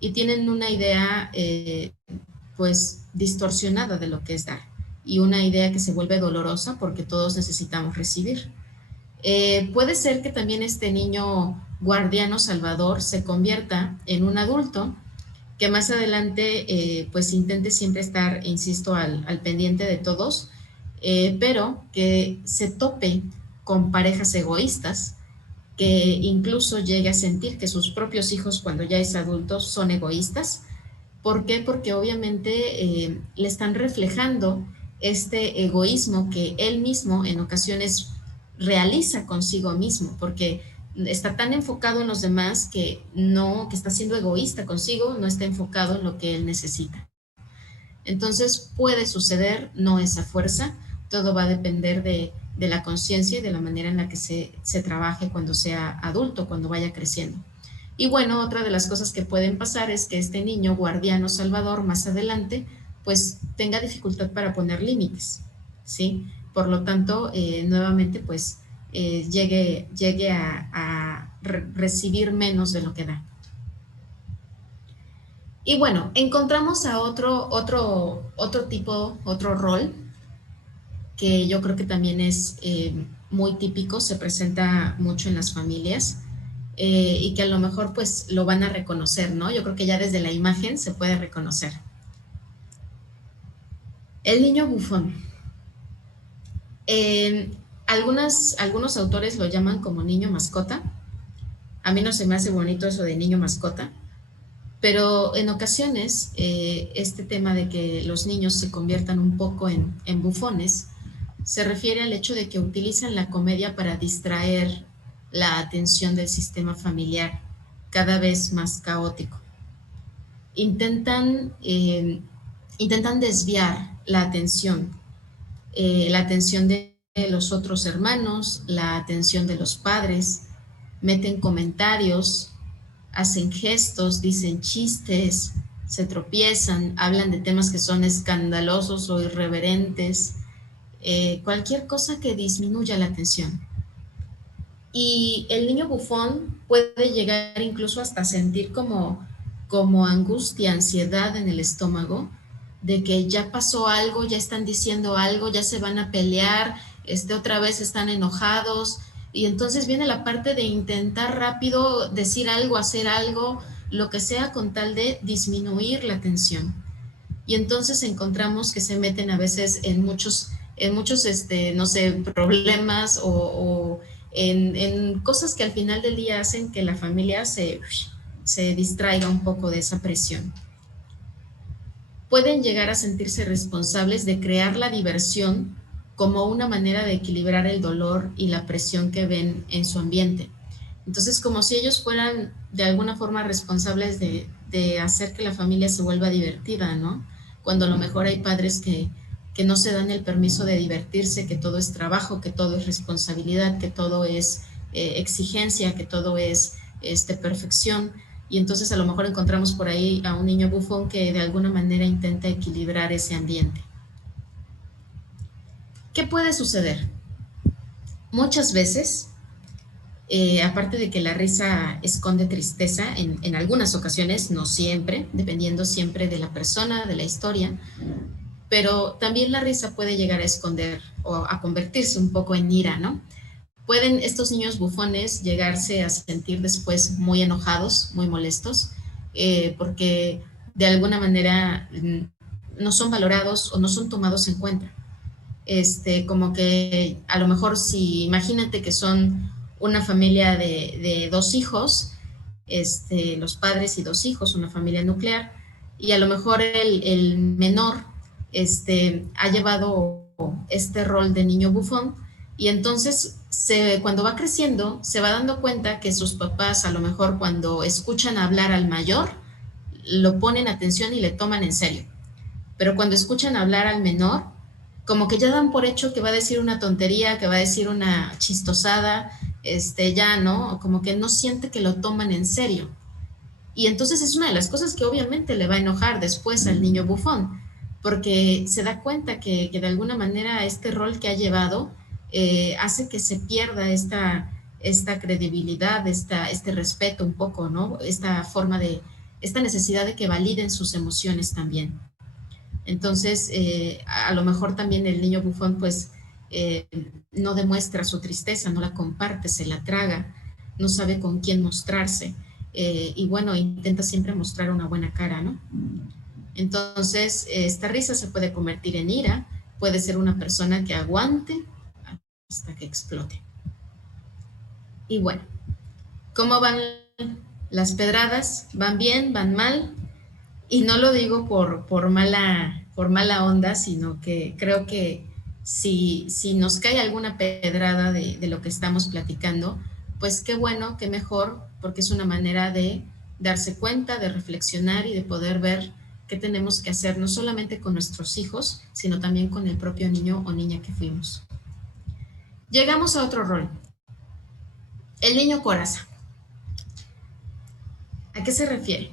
y tienen una idea pues distorsionada de lo que es dar, y una idea que se vuelve dolorosa porque todos necesitamos recibir. Puede ser que también este niño guardiano salvador se convierta en un adulto que más adelante pues intente siempre estar, insisto, al pendiente de todos, pero que se tope con parejas egoístas, que incluso llegue a sentir que sus propios hijos cuando ya es adulto son egoístas. ¿Por qué? Porque obviamente le están reflejando este egoísmo que él mismo en ocasiones realiza consigo mismo, porque está tan enfocado en los demás que está siendo egoísta consigo, no está enfocado en lo que él necesita. Entonces puede suceder, no es a fuerza, todo va a depender de la conciencia y de la manera en la que se trabaje cuando sea adulto, cuando vaya creciendo. Y bueno, otra de las cosas que pueden pasar es que este niño guardiano salvador más adelante pues tenga dificultad para poner límites, ¿sí? Por lo tanto, nuevamente pues llegue a recibir menos de lo que da. Y bueno, encontramos a otro tipo, otro rol, que yo creo que también es muy típico, se presenta mucho en las familias, y que a lo mejor pues lo van a reconocer, ¿no? Yo creo que ya desde la imagen se puede reconocer. El niño bufón. Algunos autores lo llaman como niño mascota. A mí no se me hace bonito eso de niño mascota, pero en ocasiones este tema de que los niños se conviertan un poco en bufones se refiere al hecho de que utilizan la comedia para distraer la atención del sistema familiar, cada vez más caótico. Intentan desviar la atención de los otros hermanos, la atención de los padres, meten comentarios, hacen gestos, dicen chistes, se tropiezan, hablan de temas que son escandalosos o irreverentes, cualquier cosa que disminuya la atención. Y el niño bufón puede llegar incluso hasta sentir como angustia, ansiedad en el estómago, de que ya pasó algo, ya están diciendo algo, ya se van a pelear, otra vez están enojados, y entonces viene la parte de intentar rápido decir algo, hacer algo, lo que sea con tal de disminuir la tensión. Y entonces encontramos que se meten a veces en muchos no sé, problemas o en cosas que al final del día hacen que la familia se distraiga un poco de esa presión. Pueden llegar a sentirse responsables de crear la diversión como una manera de equilibrar el dolor y la presión que ven en su ambiente. Entonces, como si ellos fueran de alguna forma responsables de hacer que la familia se vuelva divertida, ¿no? Cuando a lo mejor hay padres que no se dan el permiso de divertirse, que todo es trabajo, que todo es responsabilidad, que todo es exigencia, que todo es perfección. Y entonces a lo mejor encontramos por ahí a un niño bufón que de alguna manera intenta equilibrar ese ambiente. ¿Qué puede suceder? Muchas veces, aparte de que la risa esconde tristeza, en algunas ocasiones, no siempre, dependiendo siempre de la persona, de la historia, pero también la risa puede llegar a esconder o a convertirse un poco en ira, ¿no? Pueden estos niños bufones llegarse a sentir después muy enojados, muy molestos, porque de alguna manera no son valorados o no son tomados en cuenta. Como que a lo mejor si imagínate que son una familia de dos hijos, los padres y dos hijos, una familia nuclear, y a lo mejor el menor ha llevado este rol de niño bufón, y entonces cuando va creciendo se va dando cuenta que sus papás a lo mejor cuando escuchan hablar al mayor, lo ponen atención y le toman en serio, pero cuando escuchan hablar al menor, como que ya dan por hecho que va a decir una tontería, que va a decir una chistosada, ya, ¿no? Como que no siente que lo toman en serio. Y entonces es una de las cosas que obviamente le va a enojar después al niño bufón, porque se da cuenta que de alguna manera este rol que ha llevado hace que se pierda esta credibilidad, este respeto un poco, ¿no? Esta necesidad de que validen sus emociones también. Entonces, a lo mejor también el niño bufón pues no demuestra su tristeza, no la comparte, se la traga, no sabe con quién mostrarse y bueno, intenta siempre mostrar una buena cara, ¿no? Entonces, esta risa se puede convertir en ira, puede ser una persona que aguante hasta que explote. Y bueno, ¿cómo van las pedradas? ¿Van bien? ¿Van mal? Y no lo digo por mala onda, sino que creo que si nos cae alguna pedrada de lo que estamos platicando, pues qué bueno, qué mejor, porque es una manera de darse cuenta, de reflexionar y de poder ver qué tenemos que hacer, no solamente con nuestros hijos, sino también con el propio niño o niña que fuimos. Llegamos a otro rol, el niño coraza. ¿A qué se refiere?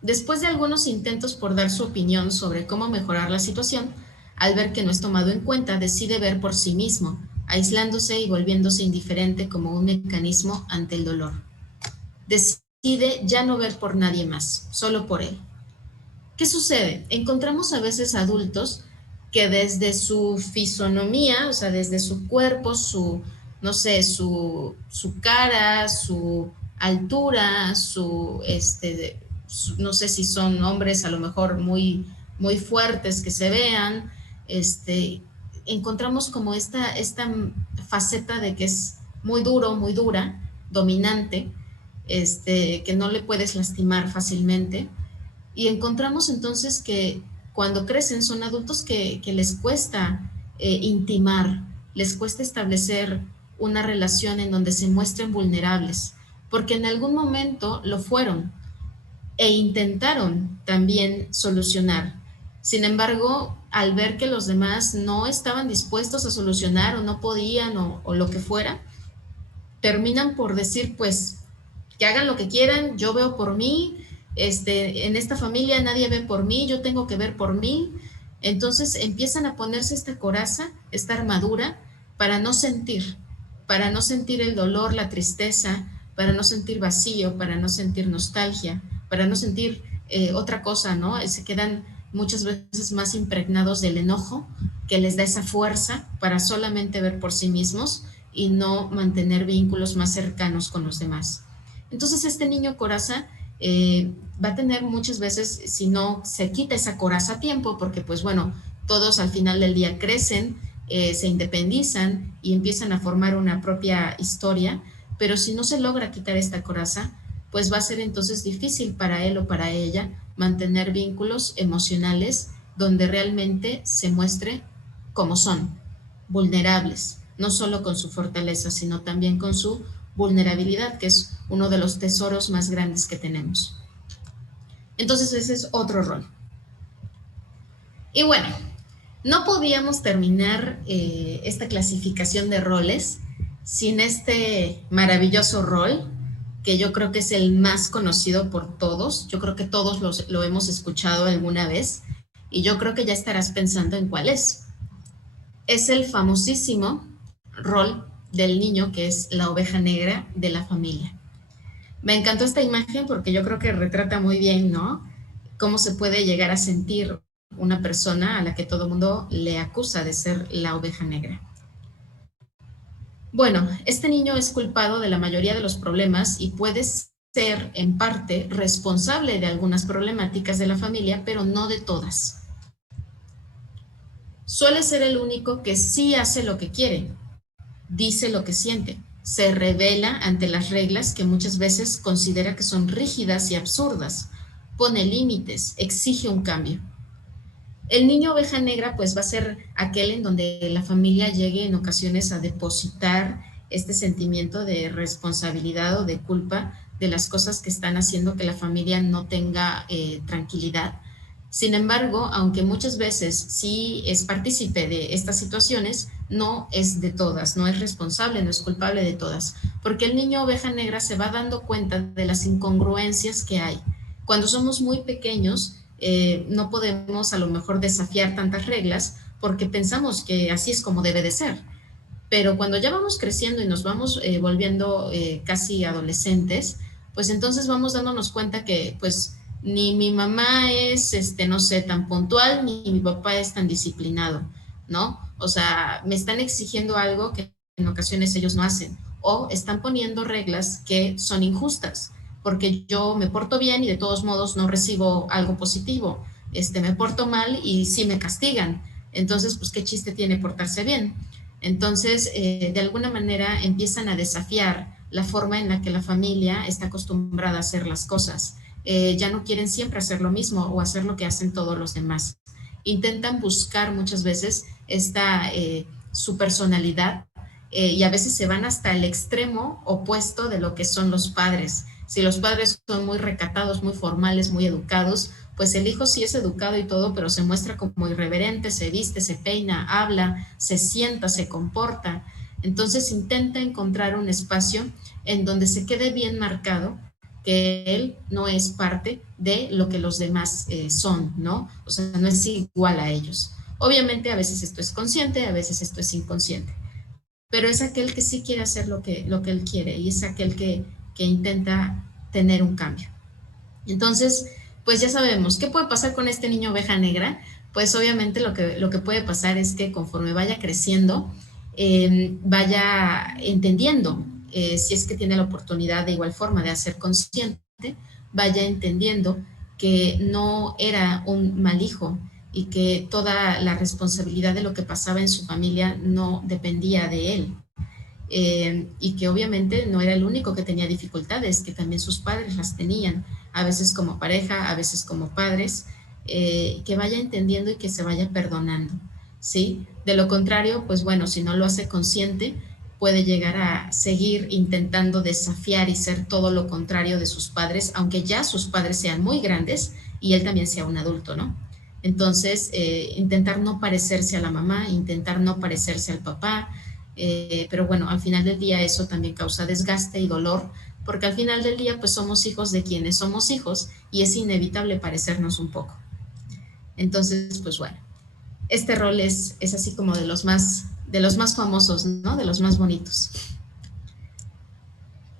Después de algunos intentos por dar su opinión sobre cómo mejorar la situación, al ver que no es tomado en cuenta, decide ver por sí mismo, aislándose y volviéndose indiferente como un mecanismo ante el dolor. Decide ya no ver por nadie más, solo por él. ¿Qué sucede? Encontramos a veces adultos que desde su fisonomía, o sea, desde su cuerpo, no sé, su cara, su altura, no sé si son hombres a lo mejor muy, muy fuertes que se vean, encontramos como esta faceta de que es muy duro, muy dura, dominante, que no le puedes lastimar fácilmente. Y encontramos entonces que cuando crecen son adultos que les cuesta intimar, les cuesta establecer una relación en donde se muestren vulnerables, porque en algún momento lo fueron e intentaron también solucionar. Sin embargo, al ver que los demás no estaban dispuestos a solucionar o no podían o lo que fuera, terminan por decir, pues, que hagan lo que quieran, yo veo por mí, en esta familia nadie ve por mí, yo tengo que ver por mí. Entonces empiezan a ponerse esta coraza, esta armadura, para no sentir el dolor, la tristeza, para no sentir vacío, para no sentir nostalgia, para no sentir otra cosa, ¿no? Se quedan muchas veces más impregnados del enojo que les da esa fuerza para solamente ver por sí mismos y no mantener vínculos más cercanos con los demás. Entonces este niño coraza va a tener muchas veces, si no se quita esa coraza a tiempo, porque pues bueno, todos al final del día crecen, se independizan y empiezan a formar una propia historia, pero si no se logra quitar esta coraza, pues va a ser entonces difícil para él o para ella mantener vínculos emocionales donde realmente se muestre como son, vulnerables, no solo con su fortaleza, sino también con su vulnerabilidad, que es uno de los tesoros más grandes que tenemos. Entonces ese es otro rol. Y bueno, no podíamos terminar esta clasificación de roles sin este maravilloso rol, que yo creo que es el más conocido por todos. Yo creo que todos lo hemos escuchado alguna vez y yo creo que ya estarás pensando en cuál es. Es el famosísimo rol del niño que es la oveja negra de la familia. Me encantó esta imagen porque yo creo que retrata muy bien, ¿no? Cómo se puede llegar a sentir una persona a la que todo el mundo le acusa de ser la oveja negra. Bueno, este niño es culpado de la mayoría de los problemas y puede ser en parte responsable de algunas problemáticas de la familia, pero no de todas. Suele ser el único que sí hace lo que quiere, dice lo que siente, se revela ante las reglas que muchas veces considera que son rígidas y absurdas, pone límites, exige un cambio. El niño oveja negra pues va a ser aquel en donde la familia llegue en ocasiones a depositar este sentimiento de responsabilidad o de culpa de las cosas que están haciendo que la familia no tenga tranquilidad. Sin embargo, aunque muchas veces sí es partícipe de estas situaciones, no es de todas, no es responsable, no es culpable de todas, porque el niño oveja negra se va dando cuenta de las incongruencias que hay. Cuando somos muy pequeños, no podemos a lo mejor desafiar tantas reglas porque pensamos que así es como debe de ser. Pero cuando ya vamos creciendo y nos vamos volviendo casi adolescentes, pues entonces vamos dándonos cuenta que pues ni mi mamá es, no sé, tan puntual, ni mi papá es tan disciplinado, ¿no? O sea, me están exigiendo algo que en ocasiones ellos no hacen, o están poniendo reglas que son injustas, porque yo me porto bien y de todos modos no recibo algo positivo, me porto mal y sí me castigan, entonces pues qué chiste tiene portarse bien. Entonces, de alguna manera empiezan a desafiar la forma en la que la familia está acostumbrada a hacer las cosas. Ya no quieren siempre hacer lo mismo o hacer lo que hacen todos los demás. Intentan buscar muchas veces su personalidad y a veces se van hasta el extremo opuesto de lo que son los padres. Si los padres son muy recatados, muy formales, muy educados, pues el hijo sí es educado y todo, pero se muestra como irreverente, se viste, se peina, habla, se sienta, se comporta. Entonces intenta encontrar un espacio en donde se quede bien marcado que él no es parte de lo que los demás son, ¿no? O sea, no es igual a ellos. Obviamente a veces esto es consciente, a veces esto es inconsciente, pero es aquel que sí quiere hacer lo que él quiere y es aquel que intenta tener un cambio. Entonces, pues ya sabemos, ¿qué puede pasar con este niño oveja negra? Pues obviamente lo que puede pasar es que conforme vaya creciendo, vaya entendiendo, si es que tiene la oportunidad de igual forma de hacer consciente, vaya entendiendo que no era un mal hijo y que toda la responsabilidad de lo que pasaba en su familia no dependía de él. Y que obviamente no era el único que tenía dificultades, que también sus padres las tenían, a veces como pareja, a veces como padres, que vaya entendiendo y que se vaya perdonando, ¿sí? De lo contrario, pues bueno, si no lo hace consciente, puede llegar a seguir intentando desafiar y ser todo lo contrario de sus padres, aunque ya sus padres sean muy grandes y él también sea un adulto, ¿no? Entonces, intentar no parecerse a la mamá, intentar no parecerse al papá, pero bueno, al final del día eso también causa desgaste y dolor, porque al final del día pues somos hijos de quienes somos hijos y es inevitable parecernos un poco. Entonces, pues bueno, este rol es así como de los más famosos, ¿no? De los más bonitos.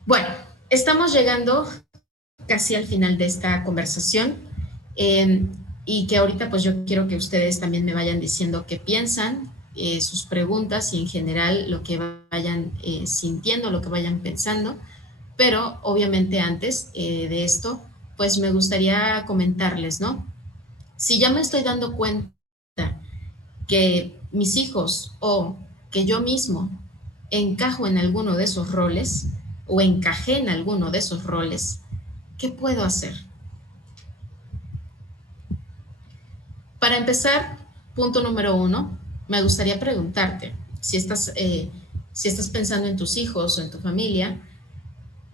Bueno, estamos llegando casi al final de esta conversación y que ahorita pues yo quiero que ustedes también me vayan diciendo qué piensan, sus preguntas y en general lo que vayan sintiendo, lo que vayan pensando, pero obviamente antes de esto pues me gustaría comentarles, ¿no? Si ya me estoy dando cuenta que mis hijos o que yo mismo encajo en alguno de esos roles o encajé en alguno de esos roles, ¿qué puedo hacer? Para empezar, punto número uno, me gustaría preguntarte, si estás pensando en tus hijos o en tu familia,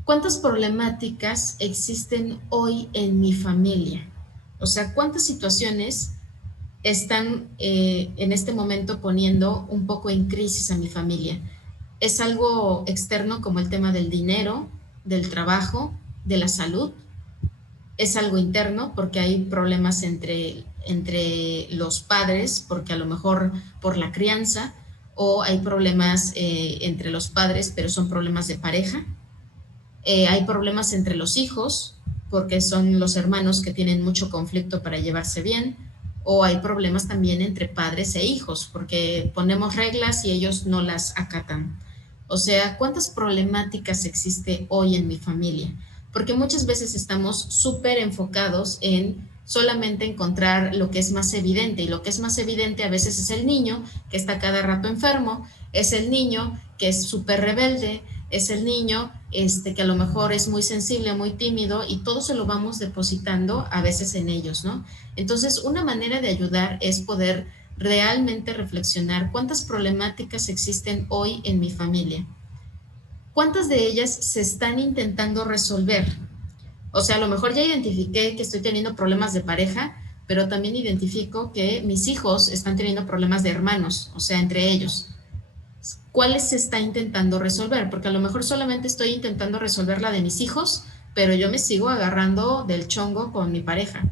¿cuántas problemáticas existen hoy en mi familia? O sea, ¿cuántas situaciones están en este momento poniendo un poco en crisis a mi familia? ¿Es algo externo como el tema del dinero, del trabajo, de la salud? ¿Es algo interno porque hay problemas entre los padres, porque a lo mejor por la crianza, o hay problemas entre los padres, pero son problemas de pareja? Hay problemas entre los hijos, porque son los hermanos que tienen mucho conflicto para llevarse bien, o hay problemas también entre padres e hijos, porque ponemos reglas y ellos no las acatan. O sea, ¿cuántas problemáticas existe hoy en mi familia? Porque muchas veces estamos súper enfocados en solamente encontrar lo que es más evidente, y lo que es más evidente a veces es el niño que está cada rato enfermo, es el niño que es súper rebelde, es el niño que a lo mejor es muy sensible, muy tímido, y todo se lo vamos depositando a veces en ellos, ¿no? Entonces, una manera de ayudar es poder realmente reflexionar cuántas problemáticas existen hoy en mi familia, cuántas de ellas se están intentando resolver. O sea, a lo mejor ya identifiqué que estoy teniendo problemas de pareja, pero también identifico que mis hijos están teniendo problemas de hermanos, o sea, entre ellos. ¿Cuáles se está intentando resolver? Porque a lo mejor solamente estoy intentando resolver la de mis hijos, pero yo me sigo agarrando del chongo con mi pareja.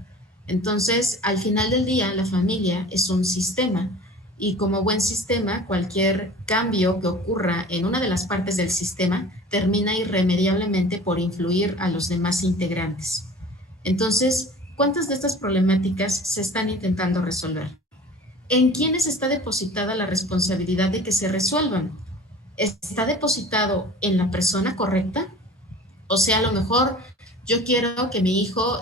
Entonces, al final del día, la familia es un sistema, y como buen sistema, cualquier cambio que ocurra en una de las partes del sistema termina irremediablemente por influir a los demás integrantes. Entonces, ¿cuántas de estas problemáticas se están intentando resolver? ¿En quiénes está depositada la responsabilidad de que se resuelvan? ¿Está depositado en la persona correcta? O sea, a lo mejor yo quiero que mi hijo,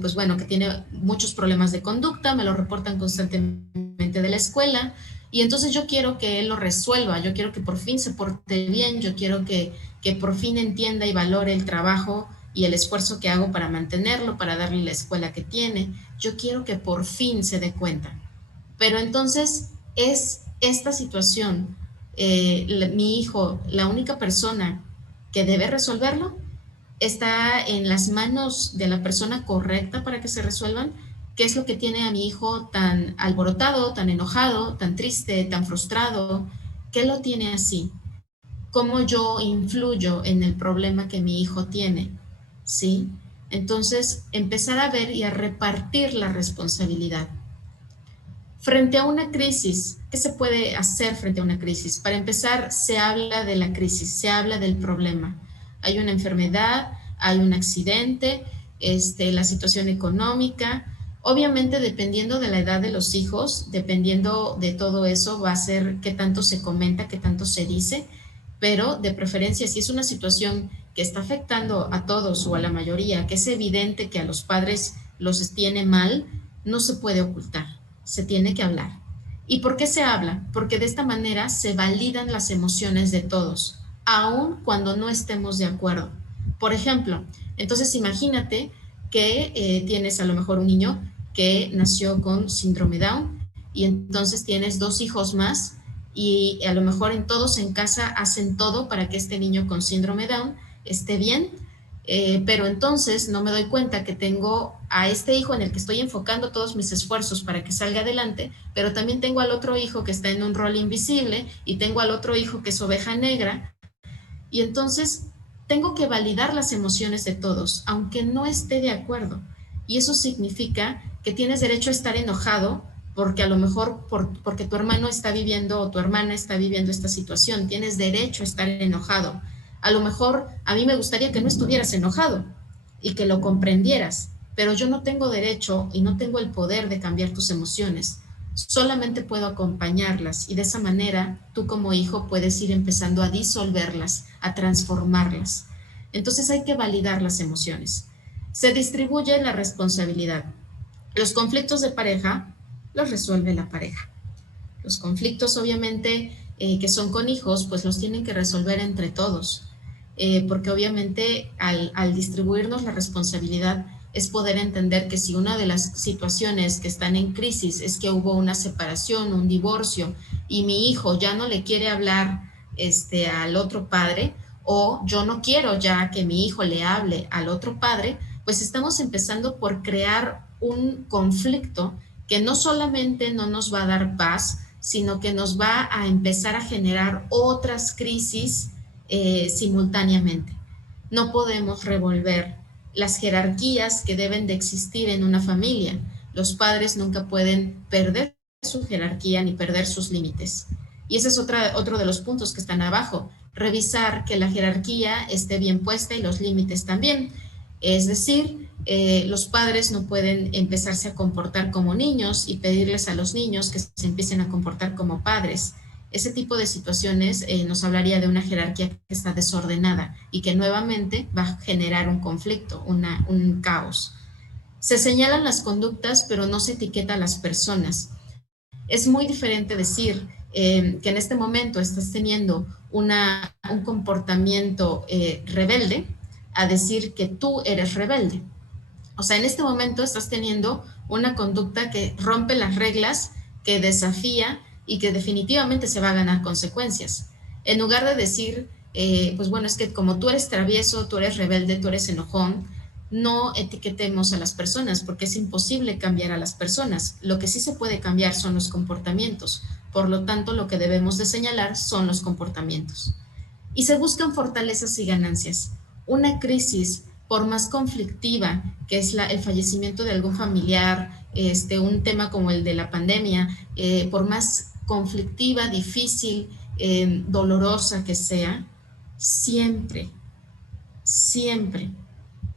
pues bueno, que tiene muchos problemas de conducta, me lo reportan constantemente de la escuela, y entonces yo quiero que él lo resuelva, yo quiero que por fin se porte bien, yo quiero que por fin entienda y valore el trabajo y el esfuerzo que hago para mantenerlo, para darle la escuela que tiene, yo quiero que por fin se dé cuenta. Pero entonces es esta situación, mi hijo, la única persona que debe resolverlo, está en las manos de la persona correcta para que se resuelvan. ¿Qué es lo que tiene a mi hijo tan alborotado, tan enojado, tan triste, tan frustrado? ¿Qué lo tiene así? ¿Cómo yo influyo en el problema que mi hijo tiene? ¿Sí? Entonces, empezar a ver y a repartir la responsabilidad. Frente a una crisis, ¿qué se puede hacer frente a una crisis? Para empezar, se habla de la crisis, se habla del problema. Hay una enfermedad, hay un accidente, la situación económica. Obviamente, dependiendo de la edad de los hijos, dependiendo de todo eso, va a ser qué tanto se comenta, qué tanto se dice, pero de preferencia, si es una situación que está afectando a todos o a la mayoría, que es evidente que a los padres los tiene mal, no se puede ocultar, se tiene que hablar. ¿Y por qué se habla? Porque de esta manera se validan las emociones de todos, aun cuando no estemos de acuerdo. Por ejemplo, entonces imagínate que tienes a lo mejor un niño que nació con síndrome Down, y entonces tienes dos hijos más, y a lo mejor en todos en casa hacen todo para que este niño con síndrome Down esté bien, pero entonces no me doy cuenta que tengo a este hijo en el que estoy enfocando todos mis esfuerzos para que salga adelante, pero también tengo al otro hijo que está en un rol invisible, y tengo al otro hijo que es oveja negra, y entonces tengo que validar las emociones de todos, aunque no esté de acuerdo. Y eso significa que tienes derecho a estar enojado porque a lo mejor porque tu hermano está viviendo o tu hermana está viviendo esta situación, tienes derecho a estar enojado. A lo mejor a mí me gustaría que no estuvieras enojado y que lo comprendieras, pero yo no tengo derecho y no tengo el poder de cambiar tus emociones. Solamente puedo acompañarlas, y de esa manera tú como hijo puedes ir empezando a disolverlas, a transformarlas. Entonces hay que validar las emociones. Se distribuye la responsabilidad. Los conflictos de pareja los resuelve la pareja. Los conflictos, obviamente, que son con hijos, pues los tienen que resolver entre todos, porque obviamente al distribuirnos la responsabilidad es poder entender que si una de las situaciones que están en crisis es que hubo una separación, un divorcio, y mi hijo ya no le quiere hablar al otro padre, o yo no quiero ya que mi hijo le hable al otro padre, pues estamos empezando por crear un conflicto que no solamente no nos va a dar paz, sino que nos va a empezar a generar otras crisis simultáneamente. No podemos revolver las jerarquías que deben de existir en una familia. Los padres nunca pueden perder su jerarquía ni perder sus límites. Y ese es otro de los puntos que están abajo. Revisar que la jerarquía esté bien puesta y los límites también. Es decir, los padres no pueden empezarse a comportar como niños y pedirles a los niños que se empiecen a comportar como padres. Ese tipo de situaciones nos hablaría de una jerarquía que está desordenada y que nuevamente va a generar un conflicto, un caos. Se señalan las conductas, pero no se etiqueta a las personas. Es muy diferente decir que en este momento estás teniendo un comportamiento rebelde a decir que tú eres rebelde. O sea, en este momento estás teniendo una conducta que rompe las reglas, que desafía y que definitivamente se va a ganar consecuencias. En lugar de decir, pues bueno, es que como tú eres travieso, tú eres rebelde, tú eres enojón, no etiquetemos a las personas porque es imposible cambiar a las personas. Lo que sí se puede cambiar son los comportamientos. Por lo tanto, lo que debemos de señalar son los comportamientos. Y se buscan fortalezas y ganancias. Una crisis, por más conflictiva que es el fallecimiento de algún familiar, un tema como el de la pandemia, por más conflictiva, difícil, dolorosa que sea, siempre, siempre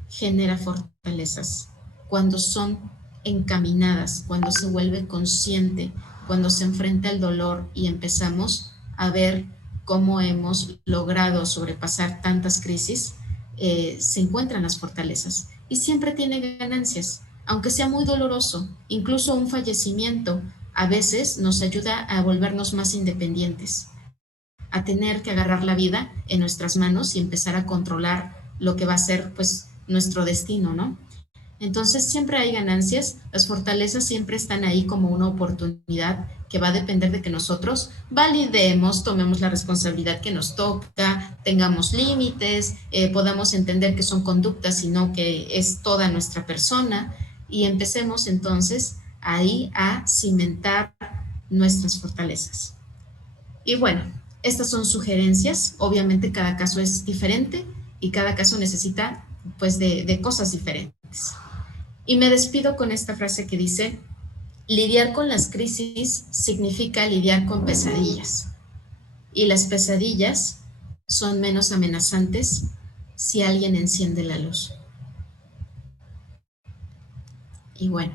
genera fortalezas cuando son encaminadas, cuando se vuelve consciente, cuando se enfrenta el dolor y empezamos a ver cómo hemos logrado sobrepasar tantas crisis, se encuentran las fortalezas y siempre tiene ganancias, aunque sea muy doloroso. Incluso un fallecimiento a veces nos ayuda a volvernos más independientes, a tener que agarrar la vida en nuestras manos y empezar a controlar lo que va a ser pues nuestro destino, ¿no? Entonces siempre hay ganancias, las fortalezas siempre están ahí como una oportunidad que va a depender de que nosotros validemos, tomemos la responsabilidad que nos toca, tengamos límites, podamos entender que son conductas y no que es toda nuestra persona y empecemos entonces ahí a cimentar nuestras fortalezas. Y bueno, estas son sugerencias, obviamente cada caso es diferente y cada caso necesita pues de cosas diferentes. Y me despido con esta frase que dice, lidiar con las crisis significa lidiar con pesadillas. Y las pesadillas son menos amenazantes si alguien enciende la luz. Y bueno,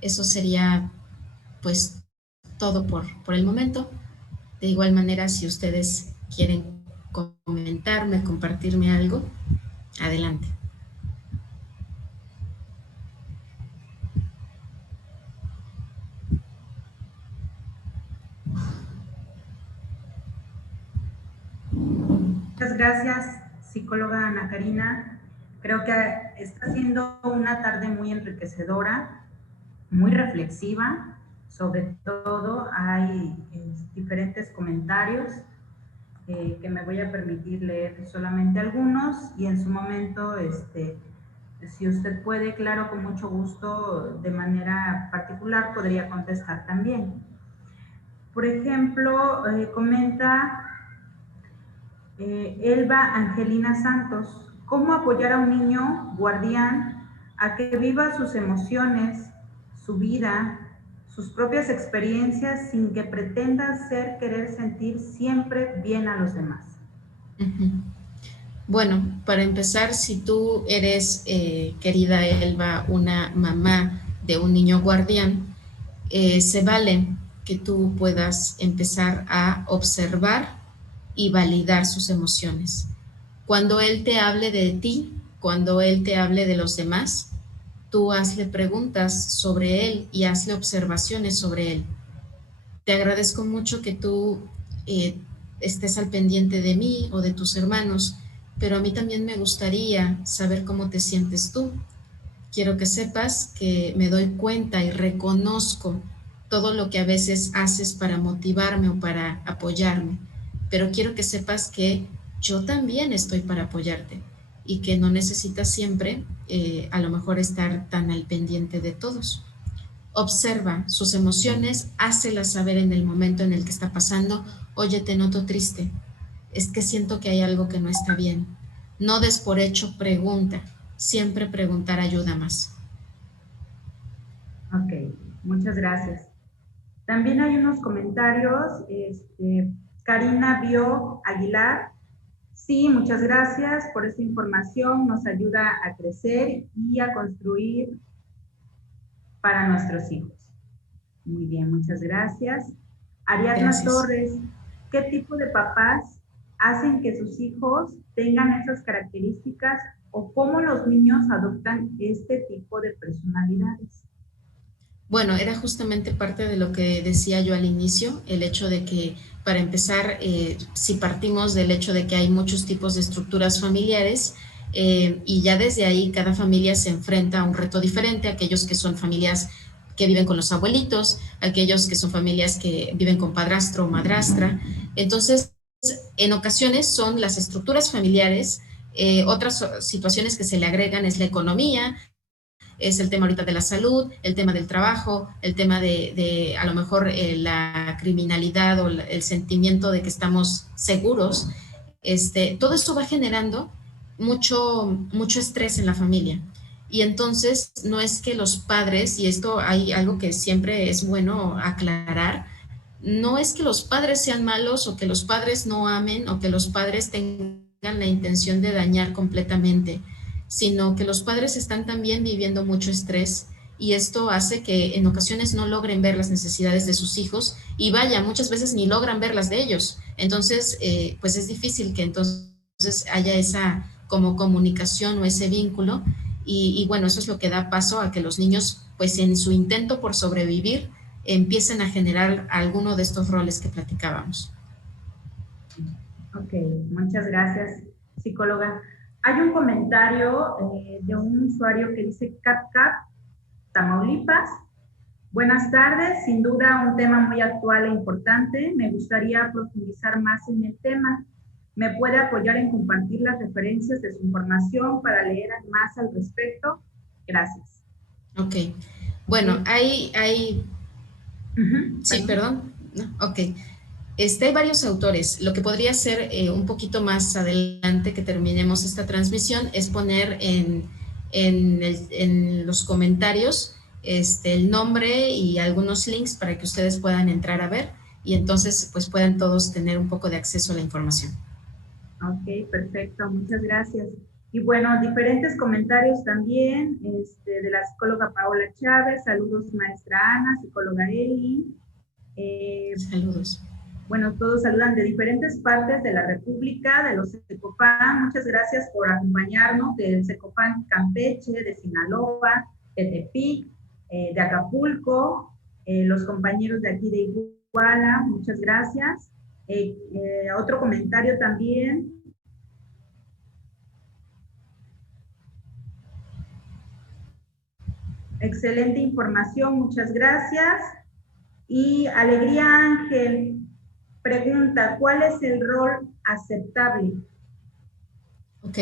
eso sería pues todo por el momento. De igual manera, si ustedes quieren comentarme, compartirme algo, adelante. Muchas gracias, psicóloga Ana Karina. Creo que está siendo una tarde muy enriquecedora, muy reflexiva. Sobre todo hay diferentes comentarios que me voy a permitir leer solamente algunos y en su momento, si usted puede, claro, con mucho gusto, de manera particular, podría contestar también. Por ejemplo, comenta Elba Angelina Santos, ¿cómo apoyar a un niño guardián a que viva sus emociones, su vida, sus propias experiencias sin que pretenda querer sentir siempre bien a los demás? Bueno, para empezar, si tú eres, querida Elba, una mamá de un niño guardián, se vale que tú puedas empezar a observar y validar sus emociones. Cuando él te hable de ti, cuando él te hable de los demás, tú hazle preguntas sobre él y hazle observaciones sobre él. Te agradezco mucho que tú eh, estés al pendiente de mí o de tus hermanos, pero a mí también me gustaría saber cómo te sientes tú. Quiero que sepas que me doy cuenta y reconozco todo lo que a veces haces para motivarme o para apoyarme, pero quiero que sepas que yo también estoy para apoyarte y que no necesitas siempre a lo mejor estar tan al pendiente de todos. Observa sus emociones, hácelas saber en el momento en el que está pasando. Oye, te noto triste, es que siento que hay algo que no está bien. No des por hecho, pregunta. Siempre preguntar ayuda más. Ok, muchas gracias. También hay unos comentarios. Karina Bio Aguilar. Sí, muchas gracias por esta información. Nos ayuda a crecer y a construir para nuestros hijos. Muy bien, muchas gracias. Ariadna Gracias. Torres, ¿qué tipo de papás hacen que sus hijos tengan esas características o cómo los niños adoptan este tipo de personalidades? Bueno, era justamente parte de lo que decía yo al inicio, el hecho de que, para empezar, si partimos del hecho de que hay muchos tipos de estructuras familiares, y ya desde ahí cada familia se enfrenta a un reto diferente, aquellos que son familias que viven con los abuelitos, aquellos que son familias que viven con padrastro o madrastra. Entonces, en ocasiones son las estructuras familiares, otras situaciones que se le agregan es la economía, es el tema ahorita de la salud, el tema del trabajo, el tema de a lo mejor la criminalidad o el sentimiento de que estamos seguros. Todo esto va generando mucho estrés en la familia. Y entonces no es que los padres, y esto hay algo que siempre es bueno aclarar, no es que los padres sean malos o que los padres no amen o que los padres tengan la intención de dañar completamente, sino que los padres están también viviendo mucho estrés y esto hace que en ocasiones no logren ver las necesidades de sus hijos y vaya, muchas veces ni logran ver las de ellos. Entonces, pues es difícil que entonces haya esa como comunicación o ese vínculo y bueno, eso es lo que da paso a que los niños, pues en su intento por sobrevivir, empiecen a generar alguno de estos roles que platicábamos. Ok, muchas gracias, psicóloga. Hay un comentario de un usuario que dice CapCap, Tamaulipas. Buenas tardes, sin duda un tema muy actual e importante. Me gustaría profundizar más en el tema. ¿Me puede apoyar en compartir las referencias de su información para leer más al respecto? Gracias. Ok, bueno, Okay. hay sí, Perdón. perdón, ¿no? Ok. Hay varios autores. Lo que podría ser un poquito más adelante que terminemos esta transmisión es poner en los comentarios el nombre y algunos links para que ustedes puedan entrar a ver y entonces pues puedan todos tener un poco de acceso a la información. Ok, perfecto, muchas gracias. Y bueno, diferentes comentarios también de la psicóloga Paola Chávez. Saludos, maestra Ana, psicóloga Eli. Saludos. Bueno, todos saludan de diferentes partes de la República, de los Secopan. Muchas gracias por acompañarnos del Secopan Campeche, de Sinaloa, de Tepic, de Acapulco, los compañeros de aquí de Iguala, muchas gracias. Otro comentario también. Excelente información, muchas gracias. Y Alegría Ángel pregunta, ¿cuál es el rol aceptable? Ok,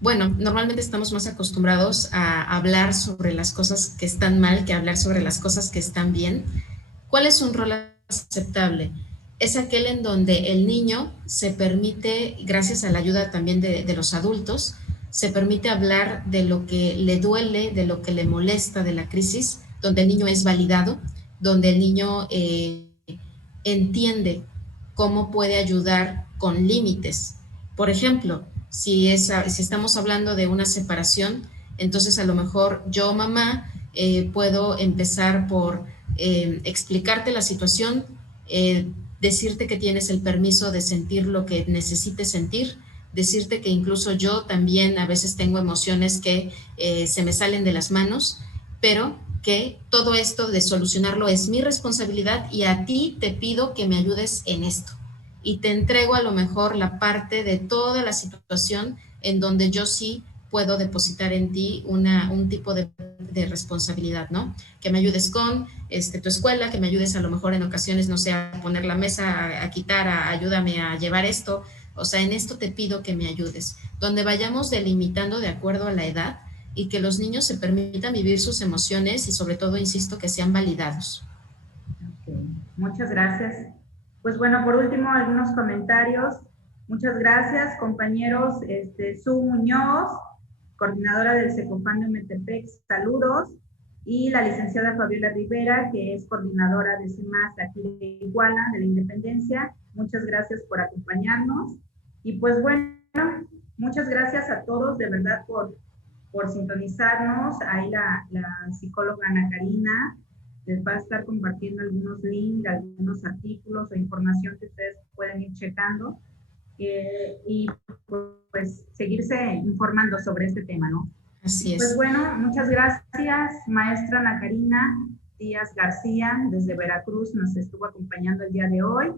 bueno, normalmente estamos más acostumbrados a hablar sobre las cosas que están mal que hablar sobre las cosas que están bien. ¿Cuál es un rol aceptable? Es aquel en donde el niño se permite, gracias a la ayuda también de los adultos, se permite hablar de lo que le duele, de lo que le molesta de la crisis, donde el niño es validado, donde el niño entiende cómo puede ayudar con límites. Por ejemplo, si estamos hablando de una separación, entonces a lo mejor yo, mamá, puedo empezar por explicarte la situación, decirte que tienes el permiso de sentir lo que necesites sentir, decirte que incluso yo también a veces tengo emociones que se me salen de las manos, pero que todo esto de solucionarlo es mi responsabilidad y a ti te pido que me ayudes en esto. Y te entrego a lo mejor la parte de toda la situación en donde yo sí puedo depositar en ti un tipo de responsabilidad, ¿no? Que me ayudes con tu escuela, que me ayudes a lo mejor en ocasiones, no sé, a poner la mesa, a quitar, ayúdame a llevar esto. O sea, en esto te pido que me ayudes. Donde vayamos delimitando de acuerdo a la edad y que los niños se permitan vivir sus emociones y sobre todo, insisto, que sean validados. Okay. Muchas gracias. Pues bueno, por último, algunos comentarios. Muchas gracias, compañeros. Su Muñoz, coordinadora del Secofan de Metepec, saludos. Y la licenciada Fabiola Rivera, que es coordinadora de CEMAS aquí de Iguala, de la Independencia. Muchas gracias por acompañarnos. Y pues bueno, muchas gracias a todos, de verdad, por sintonizarnos. Ahí la psicóloga Ana Karina les va a estar compartiendo algunos links, algunos artículos o información que ustedes pueden ir checando y pues seguirse informando sobre este tema, ¿no? Así es. Pues bueno, muchas gracias, maestra Ana Karina Díaz García, desde Veracruz, nos estuvo acompañando el día de hoy.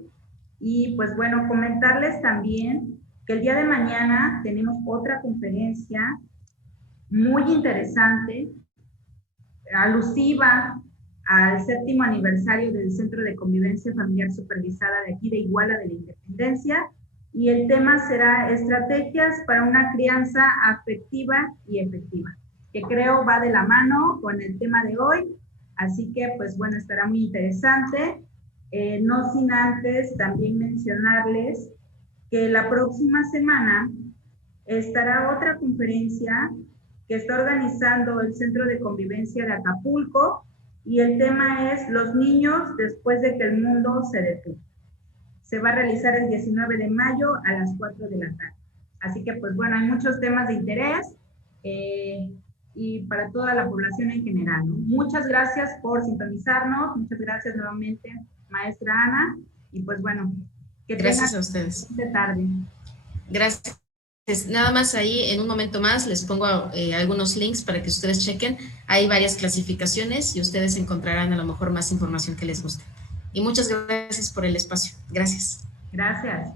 Y pues bueno, comentarles también que el día de mañana tenemos otra conferencia muy interesante, alusiva al 7º aniversario del Centro de Convivencia Familiar Supervisada de aquí de Iguala de la Independencia, y el tema será estrategias para una crianza afectiva y efectiva, que creo va de la mano con el tema de hoy, así que pues bueno, estará muy interesante. No sin antes también mencionarles que la próxima semana estará otra conferencia que está organizando el Centro de Convivencia de Acapulco, y el tema es los niños después de que el mundo se detuvo. Se va a realizar el 19 de mayo a las 4 de la tarde. Así que pues bueno, hay muchos temas de interés y para toda la población en general, ¿no? Muchas gracias por sintonizarnos, muchas gracias nuevamente, maestra Ana, y pues bueno, que gracias a ustedes. Buena tarde. Gracias. Nada más ahí en un momento más les pongo algunos links para que ustedes chequen. Hay varias clasificaciones y ustedes encontrarán a lo mejor más información que les guste. Y muchas gracias por el espacio. Gracias. Gracias.